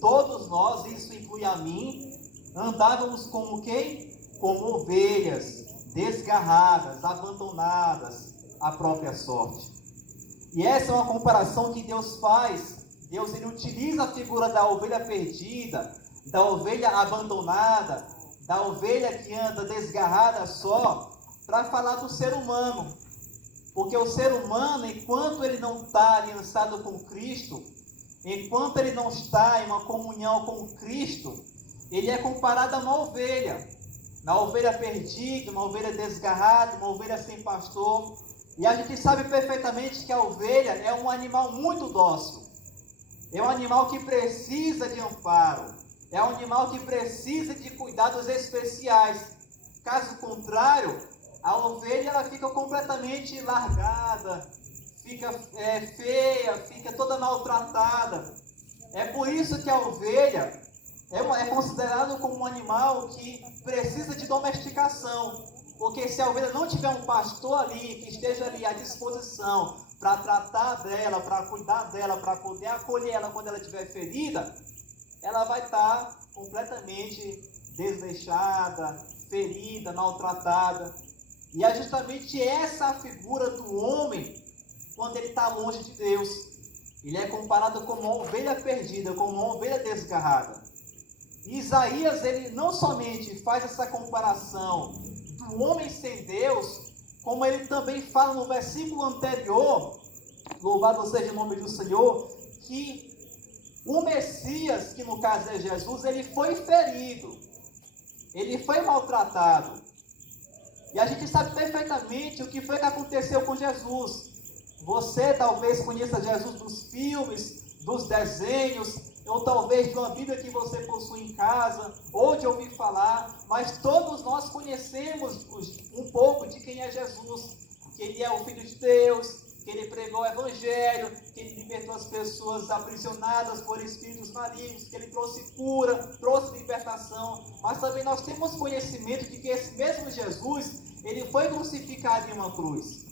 Todos nós, isso inclui a mim, andávamos como quem? Como ovelhas, desgarradas, abandonadas à própria sorte. E essa é uma comparação que Deus faz. Deus, ele utiliza a figura da ovelha perdida, da ovelha abandonada, da ovelha que anda desgarrada só, para falar do ser humano. Porque o ser humano, enquanto ele não está aliançado com Cristo, enquanto ele não está em uma comunhão com Cristo, ele é comparado a uma ovelha. Na ovelha perdida, uma ovelha desgarrada, uma ovelha sem pastor. E a gente sabe perfeitamente que a ovelha é um animal muito dócil. É um animal que precisa de amparo. É um animal que precisa de cuidados especiais. Caso contrário, a ovelha ela fica completamente largada, fica feia, fica toda maltratada. É por isso que a ovelha é considerado como um animal que precisa de domesticação. Porque se a ovelha não tiver um pastor ali, que esteja ali à disposição para tratar dela, para cuidar dela, para poder acolher ela quando ela estiver ferida, ela vai estar completamente desleixada, ferida, maltratada. E é justamente essa a figura do homem quando ele está longe de Deus. Ele é comparado como uma ovelha perdida, como uma ovelha desgarrada. E Isaías, ele não somente faz essa comparação do homem sem Deus, como ele também fala no versículo anterior, louvado seja o nome do Senhor, que o Messias, que no caso é Jesus, ele foi ferido, ele foi maltratado. E a gente sabe perfeitamente o que foi que aconteceu com Jesus. Você talvez conheça Jesus dos filmes, dos desenhos, ou talvez de uma Bíblia que você possui em casa, ou de ouvir falar, mas todos nós conhecemos um pouco de quem é Jesus, que Ele é o Filho de Deus, que Ele pregou o Evangelho, que Ele libertou as pessoas aprisionadas por espíritos malignos, que Ele trouxe cura, trouxe libertação, mas também nós temos conhecimento de que esse mesmo Jesus, Ele foi crucificado em uma cruz.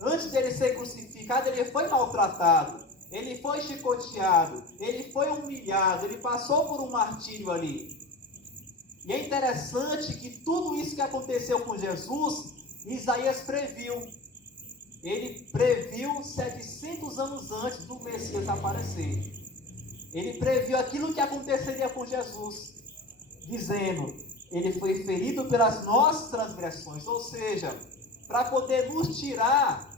Antes de Ele ser crucificado, Ele foi maltratado, Ele foi chicoteado, Ele foi humilhado, Ele passou por um martírio ali. E é interessante que tudo isso que aconteceu com Jesus, Isaías previu. Ele previu 700 anos antes do Messias aparecer. Ele previu aquilo que aconteceria com Jesus, dizendo: Ele foi ferido pelas nossas transgressões, ou seja, para poder nos tirar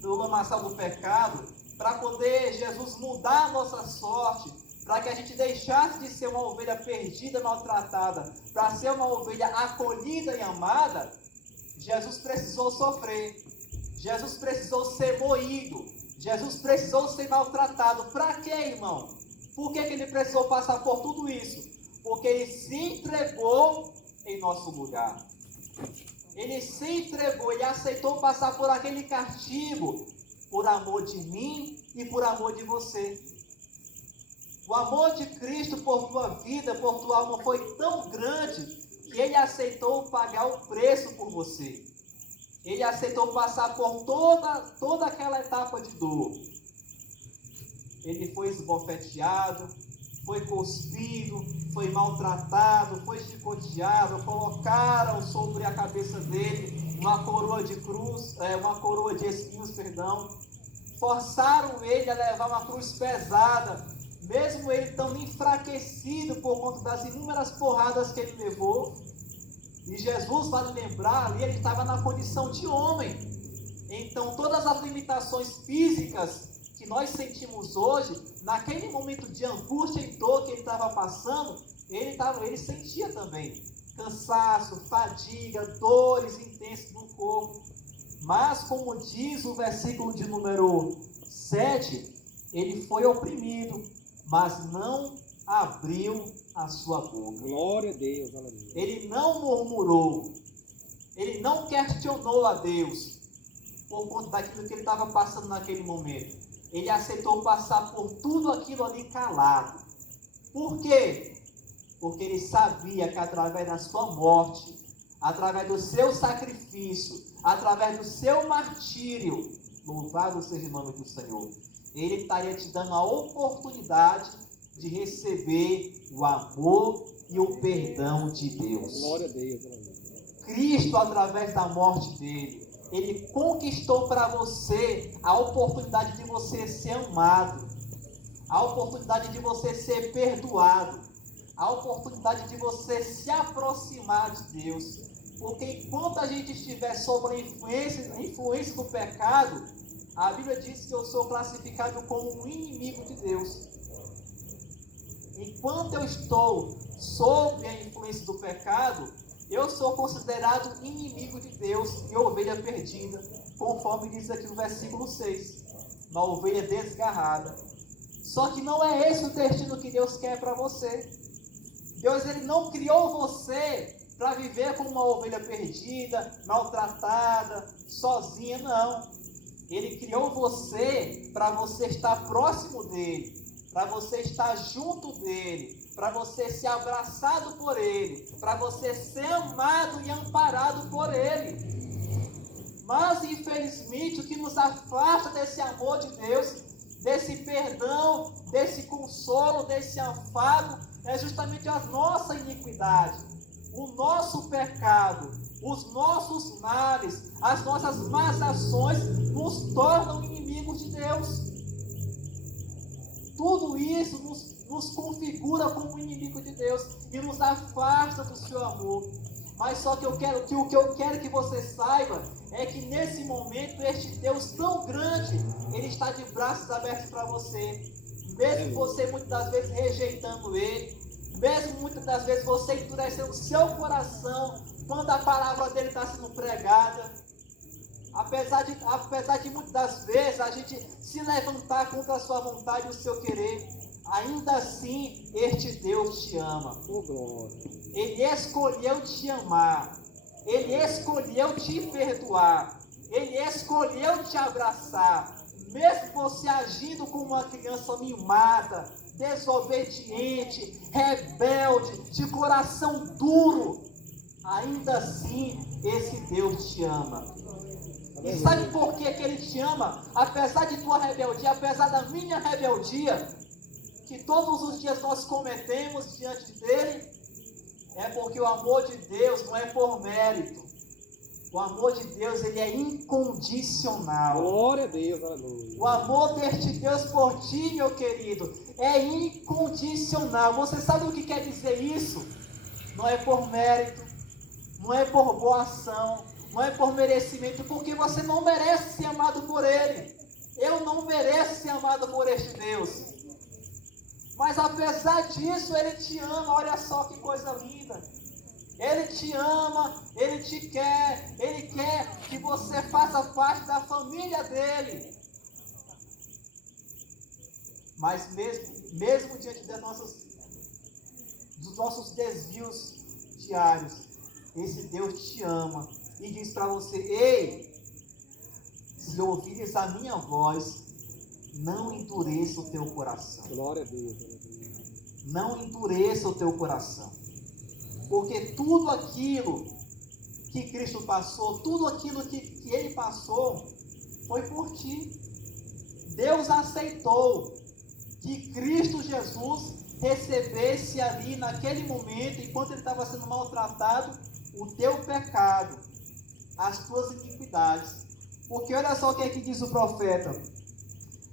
do lamaçal do pecado, para poder Jesus mudar a nossa sorte, para que a gente deixasse de ser uma ovelha perdida, maltratada, para ser uma ovelha acolhida e amada. Jesus precisou sofrer, Jesus precisou ser moído, Jesus precisou ser maltratado. Para quê, irmão? Por que Ele precisou passar por tudo isso? Porque Ele se entregou em nosso lugar. Ele se entregou, Ele aceitou passar por aquele castigo, por amor de mim e por amor de você. O amor de Cristo por tua vida, por tua alma foi tão grande que Ele aceitou pagar o preço por você. Ele aceitou passar por toda aquela etapa de dor. Ele foi esbofeteado, foi cuspido, foi maltratado, foi chicoteado, colocaram sobre a cabeça dele uma coroa de espinhos, forçaram ele a levar uma cruz pesada, mesmo ele tão enfraquecido por conta das inúmeras porradas que ele levou. E Jesus, vale lembrar, ali ele estava na condição de homem. Então todas as limitações físicas que nós sentimos hoje, naquele momento de angústia e dor que ele estava passando, ele sentia também cansaço, fadiga, dores intensas no corpo. Mas, como diz o versículo de número 7, ele foi oprimido, mas não abriu a sua boca. Glória a Deus, aleluia. Ele não murmurou, ele não questionou a Deus por conta daquilo que ele estava passando naquele momento. Ele aceitou passar por tudo aquilo ali calado. Por quê? Porque ele sabia que através da sua morte, através do seu sacrifício, através do seu martírio, louvado seja o nome do Senhor, ele estaria te dando a oportunidade de receber o amor e o perdão de Deus. Glória a Deus, aleluia. Cristo, através da morte dele, ele conquistou para você a oportunidade de você ser amado, a oportunidade de você ser perdoado, a oportunidade de você se aproximar de Deus. Porque enquanto a gente estiver sob a influência do pecado, a Bíblia diz que eu sou classificado como um inimigo de Deus. Enquanto eu estou sob a influência do pecado, eu sou considerado inimigo de Deus e ovelha perdida, conforme diz aqui no versículo 6, uma ovelha desgarrada. Só que não é esse o destino que Deus quer para você. Deus, ele não criou você para viver como uma ovelha perdida, maltratada, sozinha, não. Ele criou você para você estar próximo dele, para você estar junto dele, para você ser abraçado por ele, para você ser amado e amparado por ele. Mas, infelizmente, o que nos afasta desse amor de Deus, desse perdão, desse consolo, desse afago, é justamente a nossa iniquidade, o nosso pecado, os nossos males, as nossas más ações nos tornam inimigos de Deus. Tudo isso nos configura como inimigo de Deus e nos afasta do seu amor. Mas só que o que eu quero que você saiba é que nesse momento este Deus tão grande, ele está de braços abertos para você. Mesmo você muitas das vezes rejeitando ele, mesmo muitas das vezes você endurecendo o seu coração quando a palavra dele está sendo pregada, apesar de muitas das vezes a gente se levantar contra a sua vontade e o seu querer, ainda assim este Deus te ama. Ele escolheu te amar. Ele escolheu te perdoar. Ele escolheu te abraçar. Mesmo você agindo como uma criança mimada, desobediente, rebelde, de coração duro, ainda assim esse Deus te ama. E sabe por que Ele te ama? Apesar de tua rebeldia, apesar da minha rebeldia, que todos os dias nós cometemos diante dele, é porque o amor de Deus não é por mérito. O amor de Deus, ele é incondicional. Glória a Deus, aleluia. O amor deste Deus por ti, meu querido, é incondicional. Você sabe o que quer dizer isso? Não é por mérito, não é por boa ação, não é por merecimento, porque você não merece ser amado por Ele. Eu não mereço ser amado por este Deus. Mas apesar disso, Ele te ama. Olha só que coisa linda. Ele te ama, Ele te quer, Ele quer que você faça parte da família dEle. Mas mesmo diante dos nossos desvios diários, esse Deus te ama e diz para você: ei, se ouvires a minha voz, não endureça o teu coração. Glória a Deus. Não endureça o teu coração. Porque tudo aquilo que Cristo passou, tudo aquilo que Ele passou, foi por ti. Deus aceitou que Cristo Jesus recebesse ali naquele momento, enquanto Ele estava sendo maltratado, o teu pecado, as tuas iniquidades. Porque olha só o que é que diz o profeta.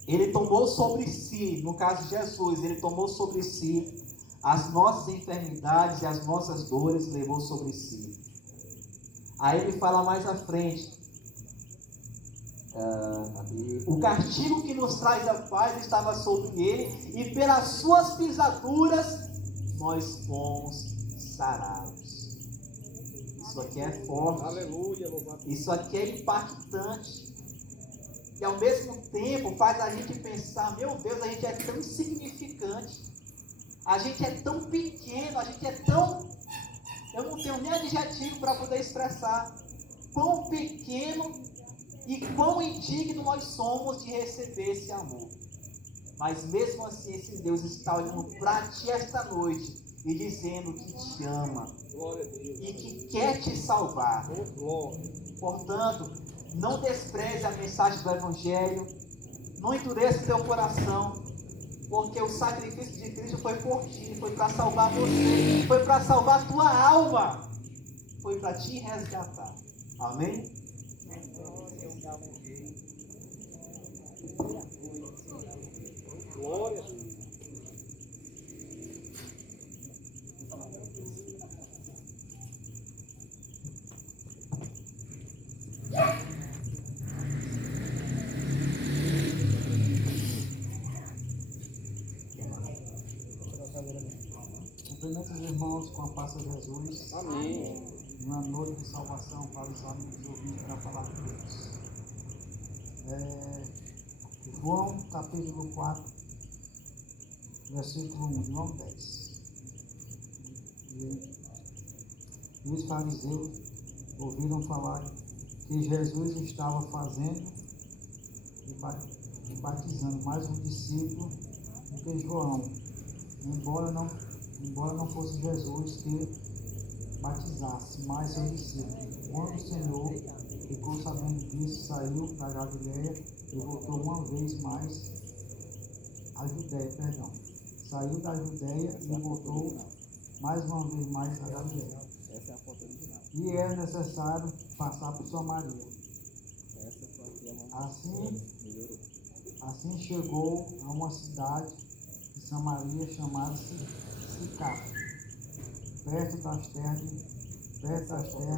Ele tomou sobre si, no caso de Jesus, Ele tomou sobre si as nossas enfermidades e as nossas dores, levou sobre si. Aí ele fala mais à frente: o castigo que nos traz a paz estava sobre ele, e pelas suas pisaduras nós fomos sarados. Isso aqui é forte. Aleluia. Isso aqui é impactante. E ao mesmo tempo faz a gente pensar: meu Deus, a gente é tão insignificante. A gente é tão pequeno, a gente é tão... Eu não tenho nem adjetivo para poder expressar quão pequeno e quão indigno nós somos de receber esse amor. Mas mesmo assim, esse Deus está olhando para ti esta noite e dizendo que te ama e que quer te salvar. Portanto, não despreze a mensagem do Evangelho, não endureça o teu coração, porque o sacrifício de Cristo foi por ti, foi para salvar você, foi para salvar a tua alma, foi para te resgatar. Amém? Glória a Deus. Cumprimento os irmãos com a paz de Jesus. Amém. Uma noite de salvação para os amigos ouvintes para falar de Deus. João capítulo 4, versículo 1, João 10. E os fariseus ouviram falar que Jesus estava fazendo e batizando mais um discípulo do que João, embora não fosse Jesus que batizasse, mas seu discípulo. Quando o Senhor ficou sabendo disso, saiu da Galileia e voltou uma vez mais à Judéia, Saiu da Judéia e voltou mais uma vez mais à Galileia. E era necessário passar por Samaria. Assim chegou a uma cidade de Samaria chamada Sicar, perto das terras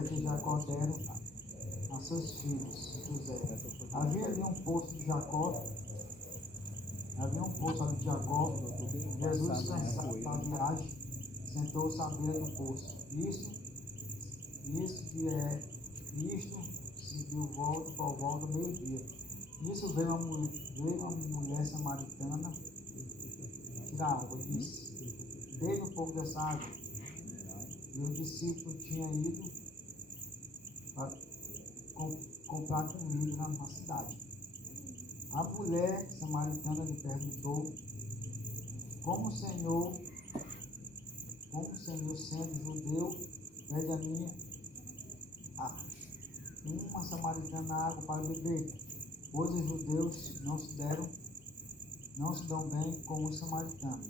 que Jacó dera a seus filhos, José. Havia ali um poço de Jacó. Jesus, cansado da viagem, sentou-se à beira do poço. Isto se decidiu por volta do meio-dia. Nisso veio uma mulher samaritana tirar água. Disse: dê-me um pouco dessa água. E o discípulo tinha ido para comprar comida na cidade. A mulher samaritana lhe perguntou: como o Senhor, sendo judeu, pede a mim uma samaritana água para beber, pois os judeus não se dão bem com os samaritanos.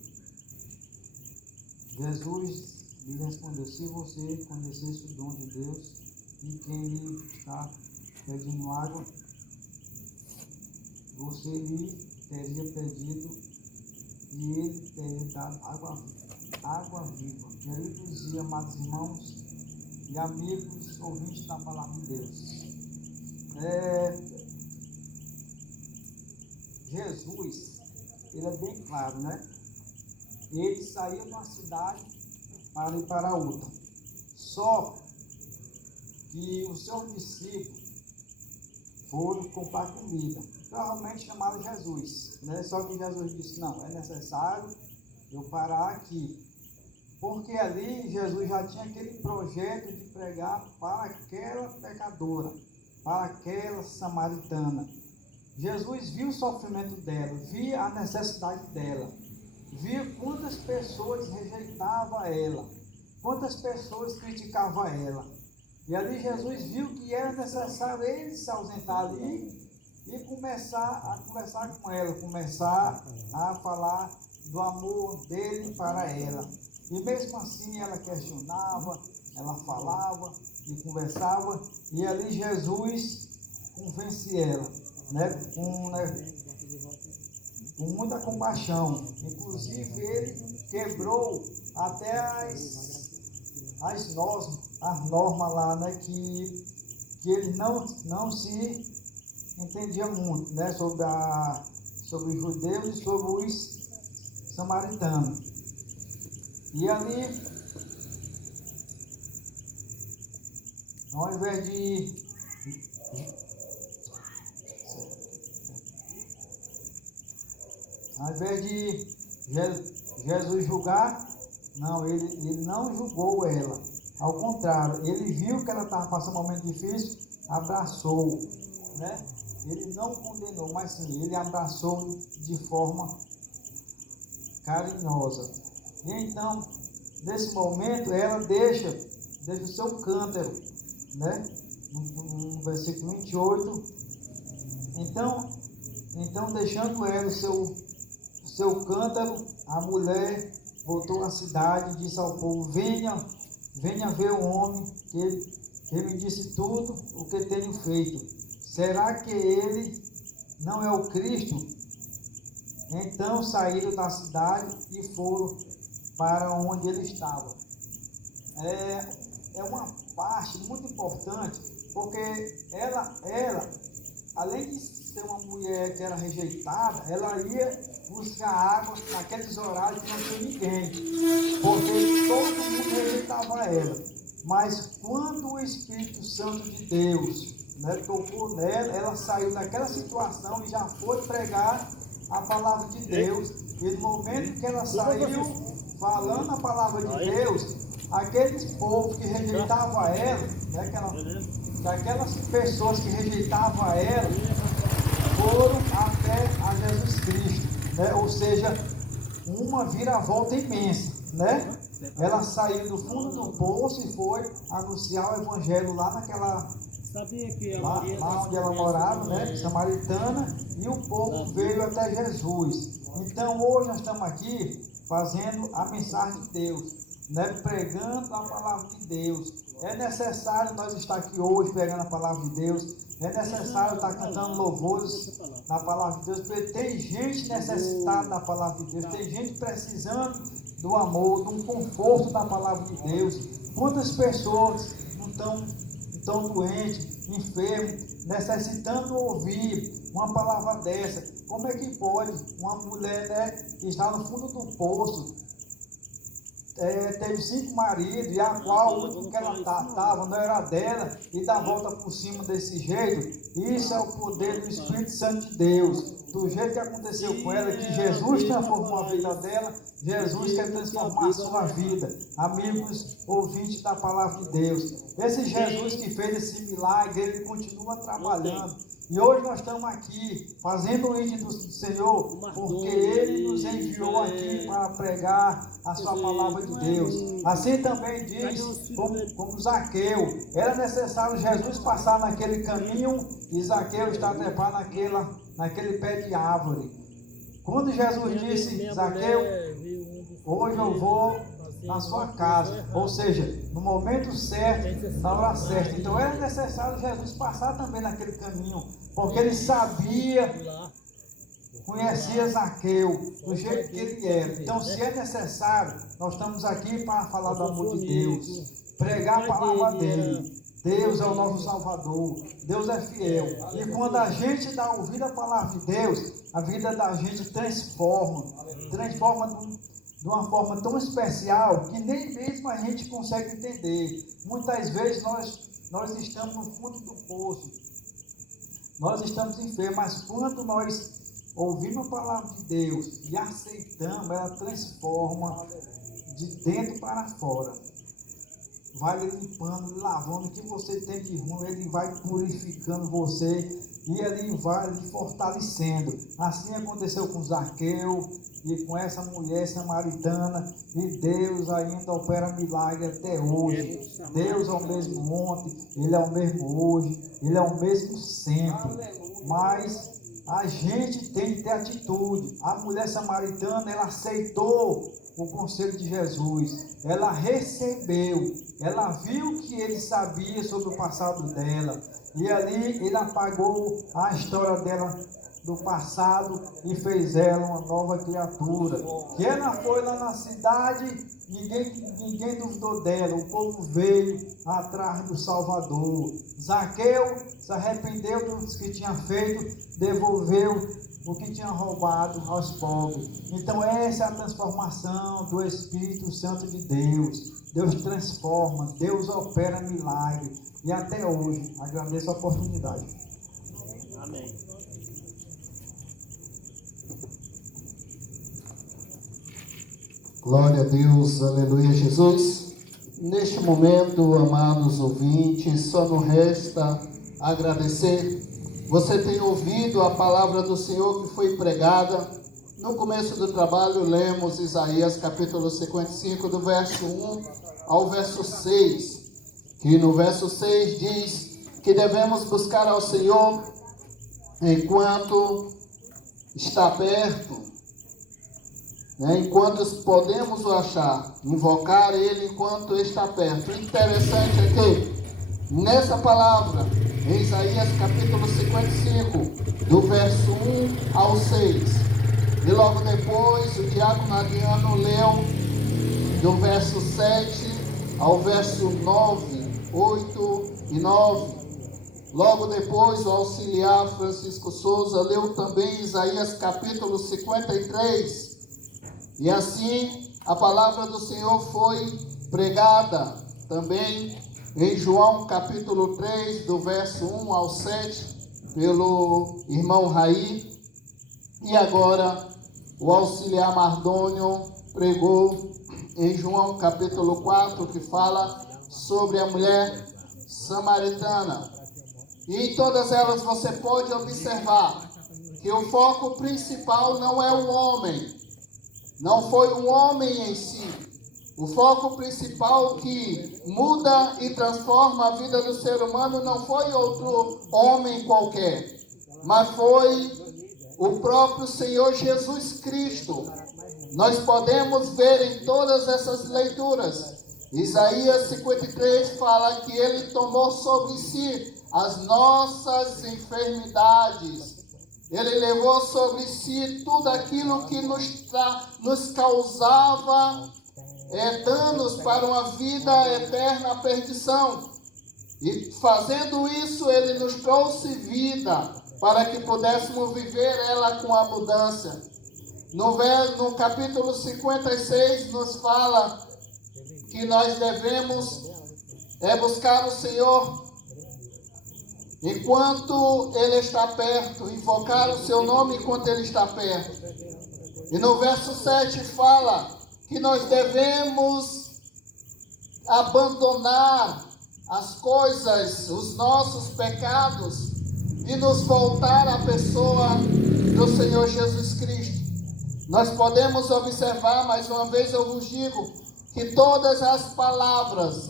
Jesus lhe respondeu: se você conhecesse o dom de Deus e quem lhe está pedindo água, você lhe teria pedido e ele teria dado água viva. Queridos e amados irmãos e amigos ouvintes da palavra de Deus, Jesus, ele é bem claro, né? Ele saiu de uma cidade para ir para outra. Só que os seus discípulos foram comprar comida. Provavelmente chamaram Jesus, né? Só que Jesus disse: não, é necessário eu parar aqui. Porque ali Jesus já tinha aquele projeto de pregar para aquela pecadora, para aquela samaritana. Jesus viu o sofrimento dela, via a necessidade dela, via quantas pessoas rejeitavam ela, quantas pessoas criticavam ela. E ali Jesus viu que era necessário ele se ausentar ali e começar a conversar com ela, começar a falar do amor dele para ela. E mesmo assim ela questionava, ela falava e conversava, e ali Jesus convence ela, né? Com muita compaixão. Inclusive ele quebrou até as normas lá, né? Que ele não se entendia muito, né? Sobre os judeus e sobre os samaritanos. E ali, ao invés de Jesus julgar, não, ele não julgou ela. Ao contrário, ele viu que ela estava passando um momento difícil, abraçou, né? Ele não condenou, mas sim, ele abraçou de forma carinhosa. E então, nesse momento, ela deixa o seu cântaro, né? No versículo 28. Então deixando ela o seu cântaro, a mulher voltou à cidade e disse ao povo: venha ver o homem que me disse tudo o que tenho feito. Será que ele não é o Cristo? Então saíram da cidade e foram para onde ele estava. É uma parte muito importante, porque ela, além de ser uma mulher que era rejeitada, ela ia buscar água naqueles horários que não tinha ninguém, porque todo mundo rejeitava ela. Mas quando o Espírito Santo de Deus, né, tocou nela, ela saiu daquela situação e já foi pregar a palavra de Deus. E no momento que ela saiu falando a palavra de Deus, aqueles povos que rejeitavam ela, né, aquelas pessoas que rejeitavam ela, foram até a Jesus Cristo, né? Ou seja, uma viravolta imensa, né? Ela saiu do fundo do poço e foi anunciar o evangelho lá naquela, lá onde ela morava, né? Samaritana, e o povo veio até Jesus. Então hoje nós estamos aqui fazendo a mensagem de Deus, né? Pregando a palavra de Deus. É necessário nós estar aqui hoje pregando a palavra de Deus. É necessário estar cantando louvores na palavra de Deus, porque tem gente necessitada da palavra de Deus, tem gente precisando do amor, de um conforto da palavra de Deus. Quantas pessoas não estão doentes, enfermos, necessitando ouvir uma palavra dessa? Como é que pode uma mulher, né, que está no fundo do poço, teve 5 maridos, e a qual o último que ela estava não era dela, e dá a volta por cima desse jeito. Isso é o poder do Espírito Santo de Deus. Do jeito que aconteceu com ela, que Jesus transformou a vida dela, Jesus quer transformar a sua vida. Amigos, ouvintes da palavra de Deus, esse Jesus que fez esse milagre, ele continua trabalhando. E hoje nós estamos aqui fazendo o índio do Senhor, porque Ele nos enviou aqui para pregar a sua palavra de Deus. Assim também diz, como Zaqueu, era necessário Jesus passar naquele caminho e Zaqueu está trepado naquele pé de árvore. Quando Jesus disse, Zaqueu, hoje eu vou na sua casa, ou seja, no momento certo, na hora certa. Então era necessário Jesus passar também naquele caminho, porque ele sabia, conhecia Zaqueu do jeito que ele era. Então, se é necessário, nós estamos aqui para falar do amor de Deus, pregar a palavra dele. Deus é o nosso Salvador, Deus é fiel. E quando a gente dá ouvido à palavra de Deus, a vida da gente transforma de uma forma tão especial que nem mesmo a gente consegue entender. Muitas vezes nós estamos no fundo do poço, nós estamos enfermos, mas quando nós ouvimos a palavra de Deus e aceitamos, ela transforma de dentro para fora. Vai limpando, lavando o que você tem de ruim, ele vai purificando você e ele vai lhe fortalecendo. Assim aconteceu com Zaqueu e com essa mulher samaritana, e Deus ainda opera milagre até hoje. Deus é o mesmo ontem, Ele é o mesmo hoje, Ele é o mesmo sempre. Mas a gente tem que ter atitude. A mulher samaritana, ela aceitou o conselho de Jesus, ela recebeu, ela viu que ele sabia sobre o passado dela, e ali ele apagou a história dela do passado e fez ela uma nova criatura. Que ela foi lá na cidade, ninguém duvidou dela, o povo veio atrás do Salvador. Zaqueu se arrependeu dos que tinha feito, devolveu o que tinha roubado aos pobres. Então essa é a transformação do Espírito Santo de Deus. Deus transforma, Deus opera milagre. E até hoje, agradeço a oportunidade. Amém. Glória a Deus, aleluia, Jesus. Neste momento, amados ouvintes, só nos resta agradecer. Você tem ouvido a palavra do Senhor que foi pregada. No começo do trabalho, lemos Isaías capítulo 55, do verso 1 ao verso 6, que no verso 6 diz que devemos buscar ao Senhor enquanto está perto, enquanto podemos o achar, invocar Ele enquanto está perto. O interessante é que nessa palavra, em Isaías capítulo 55, do verso 1 ao 6, e logo depois o diácono Adriano leu do verso 7 ao verso 9, 8 e 9. Logo depois o auxiliar Francisco Souza leu também Isaías capítulo 53. E assim a palavra do Senhor foi pregada também em João capítulo 3, do verso 1 ao 7, pelo irmão Raí. E agora o auxiliar Mardônio pregou em João capítulo 4, que fala sobre a mulher samaritana. E em todas elas você pode observar que o foco principal não é o homem, não foi o homem em si. O foco principal que muda e transforma a vida do ser humano não foi outro homem qualquer, mas foi o próprio Senhor Jesus Cristo. Nós podemos ver em todas essas leituras. Isaías 53 fala que Ele tomou sobre si as nossas enfermidades. Ele levou sobre si tudo aquilo que nos causava danos para uma vida eterna, perdição. E fazendo isso, Ele nos trouxe vida para que pudéssemos viver ela com abundância. No capítulo 56 nos fala que nós devemos buscar o Senhor enquanto Ele está perto, invocar o seu nome enquanto Ele está perto. E no verso 7 fala que nós devemos abandonar as coisas, os nossos pecados e nos voltar à pessoa do Senhor Jesus Cristo. Nós podemos observar, mais uma vez eu vos digo, que todas as palavras,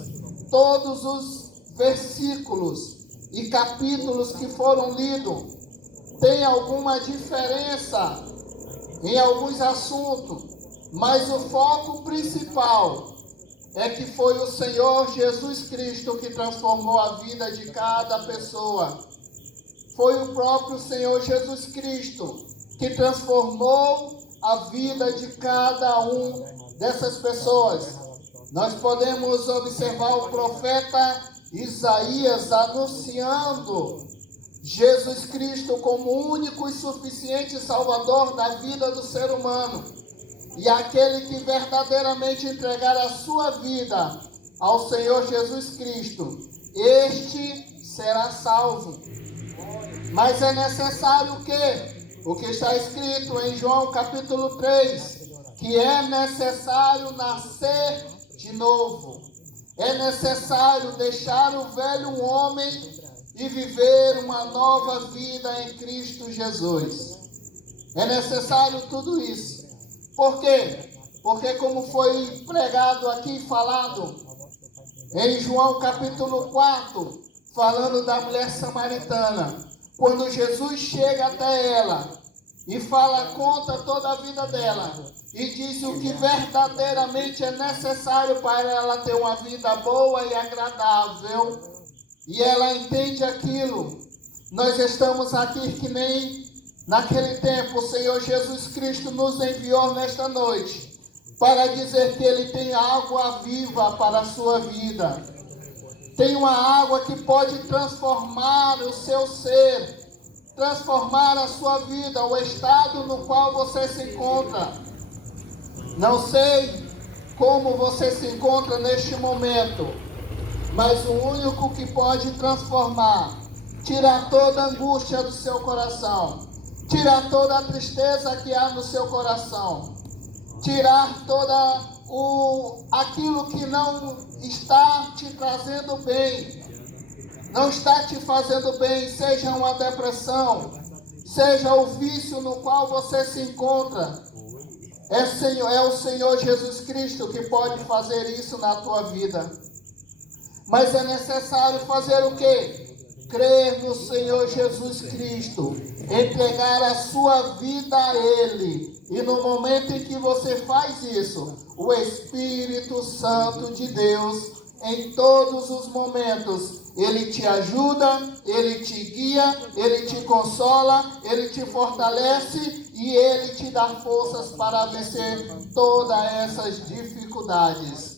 todos os versículos e capítulos que foram lidos têm alguma diferença em alguns assuntos, mas o foco principal é que foi o Senhor Jesus Cristo que transformou a vida de cada pessoa. Foi o próprio Senhor Jesus Cristo que transformou a vida de cada um dessas pessoas. Nós podemos observar o profeta Isaías anunciando Jesus Cristo como o único e suficiente Salvador da vida do ser humano. E aquele que verdadeiramente entregar a sua vida ao Senhor Jesus Cristo, este será salvo. Mas é necessário o quê? O que está escrito em João capítulo 3, que é necessário nascer de novo. É necessário deixar o velho homem e viver uma nova vida em Cristo Jesus. É necessário tudo isso. Por quê? Porque como foi pregado aqui, falado em João capítulo 4, falando da mulher samaritana, quando Jesus chega até ela e conta toda a vida dela e diz o que verdadeiramente é necessário para ela ter uma vida boa e agradável, e ela entende aquilo. Nós estamos aqui que nem naquele tempo o Senhor Jesus Cristo nos enviou nesta noite para dizer que Ele tem água viva para a sua vida. Tem uma água que pode transformar o seu ser, transformar a sua vida, o estado no qual você se encontra. Não sei como você se encontra neste momento, mas o único que pode transformar, tirar toda a angústia do seu coração, tirar toda a tristeza que há no seu coração, tirar aquilo que não está te trazendo bem, não está te fazendo bem, seja uma depressão, seja o vício no qual você se encontra. É o Senhor Jesus Cristo que pode fazer isso na tua vida. Mas é necessário fazer o quê? Crer no Senhor Jesus Cristo, entregar a sua vida a Ele. E no momento em que você faz isso, o Espírito Santo de Deus, em todos os momentos, Ele te ajuda, Ele te guia, Ele te consola, Ele te fortalece e Ele te dá forças para vencer todas essas dificuldades.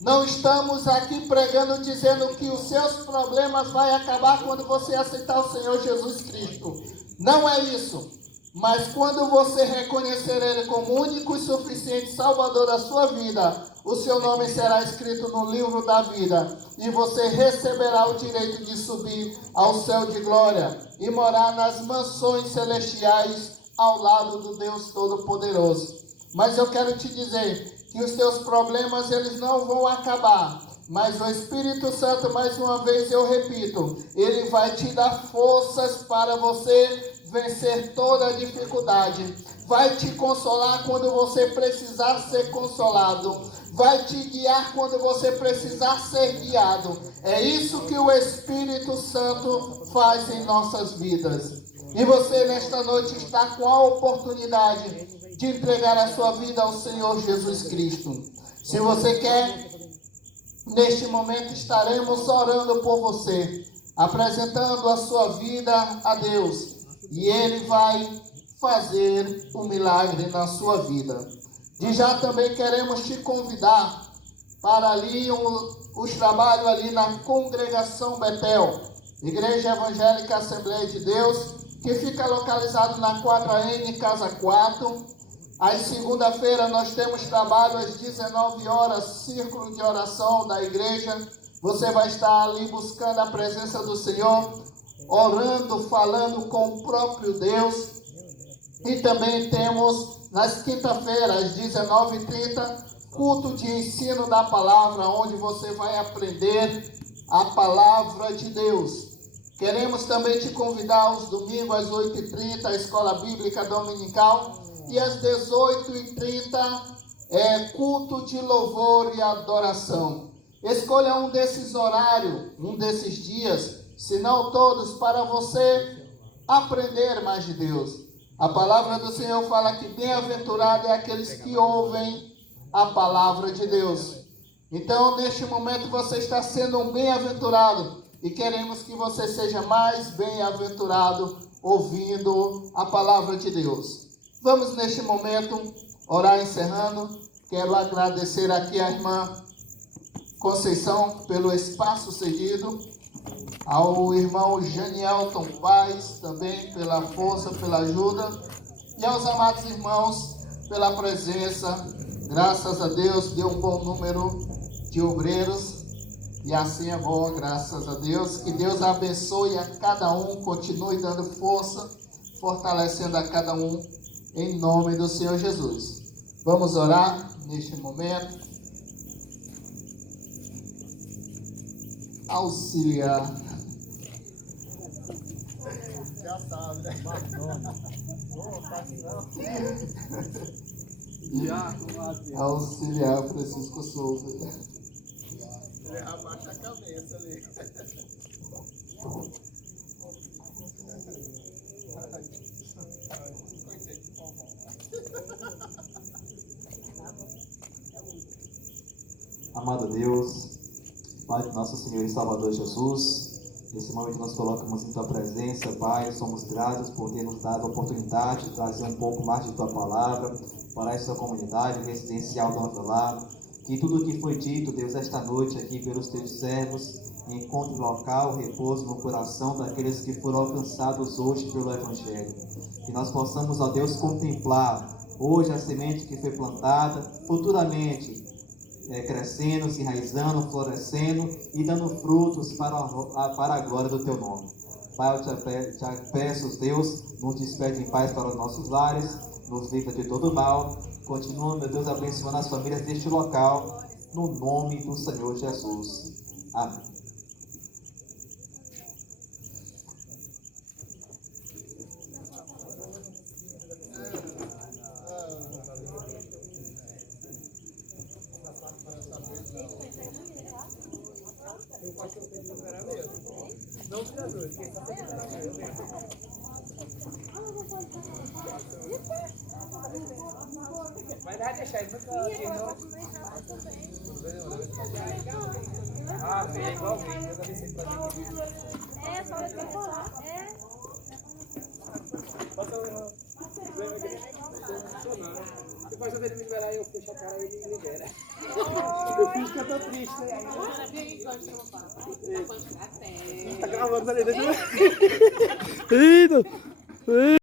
Não estamos aqui pregando dizendo que os seus problemas vão acabar quando você aceitar o Senhor Jesus Cristo. Não é isso. Mas quando você reconhecer Ele como único e suficiente Salvador da sua vida, o seu nome será escrito no livro da vida e você receberá o direito de subir ao céu de glória e morar nas mansões celestiais ao lado do Deus Todo-Poderoso. Mas eu quero te dizer que os teus problemas eles não vão acabar, mas o Espírito Santo, mais uma vez eu repito, Ele vai te dar forças para você vencer toda a dificuldade, vai te consolar quando você precisar ser consolado, vai te guiar quando você precisar ser guiado. É isso que o Espírito Santo faz em nossas vidas. E você nesta noite está com a oportunidade de entregar a sua vida ao Senhor Jesus Cristo. Se você quer, neste momento estaremos orando por você, apresentando a sua vida a Deus. E Ele vai fazer um milagre na sua vida. E já também queremos te convidar para ali os trabalhos ali na Congregação Betel, Igreja Evangélica Assembleia de Deus, que fica localizado na 4AN Casa 4, Às segunda-feira nós temos trabalho às 19 horas, círculo de oração da igreja. Você vai estar ali buscando a presença do Senhor, orando, falando com o próprio Deus. E também temos nas quinta-feiras, às 19h30, culto de ensino da palavra, onde você vai aprender a palavra de Deus. Queremos também te convidar aos domingos, às 8h30, a escola bíblica dominical. E às 18h30 culto de louvor e adoração. Escolha um desses horários, um desses dias, se não todos, para você aprender mais de Deus. A palavra do Senhor fala que bem-aventurado é aqueles que ouvem a palavra de Deus. Então, neste momento, você está sendo um bem-aventurado e queremos que você seja mais bem-aventurado ouvindo a palavra de Deus. Vamos, neste momento, orar encerrando. Quero agradecer aqui à irmã Conceição pelo espaço cedido, ao irmão Janielton Paz também pela força, pela ajuda, e aos amados irmãos pela presença. Graças a Deus, deu um bom número de obreiros, e assim é bom, graças a Deus. Que Deus abençoe a cada um, continue dando força, fortalecendo a cada um, em nome do Senhor Jesus. Vamos orar neste momento. Auxiliar. Já sabe, né? Auxiliar Francisco Souza. Ele abaixa a cabeça ali. Amado Deus, Pai de nosso Senhor e Salvador Jesus, nesse momento nós colocamos em Tua presença, Pai, somos gratos por ter nos dado a oportunidade de trazer um pouco mais de Tua palavra para essa comunidade residencial do nosso lar. Que tudo o que foi dito, Deus, esta noite aqui pelos Teus servos, encontre local, repouso no coração daqueles que foram alcançados hoje pelo Evangelho. Que nós possamos, ó Deus, contemplar hoje a semente que foi plantada, futuramente crescendo, se enraizando, florescendo e dando frutos para a glória do Teu nome. Pai, eu te peço, Deus, nos despede em paz para os nossos lares, nos livra de todo mal. Continua, meu Deus, abençoando as famílias deste local, no nome do Senhor Jesus. Amém. Não precisa dois, quem está vai dar deixar isso aqui, não. Ah, vem, igual vem, eu também sei pra mim. É, só eu quero falar. Você pode saber me liberar e eu fecho a cara e ele me libera. Eu fingo que eu tô triste, né? Tá gravando ali, deixa eu ver. Eita!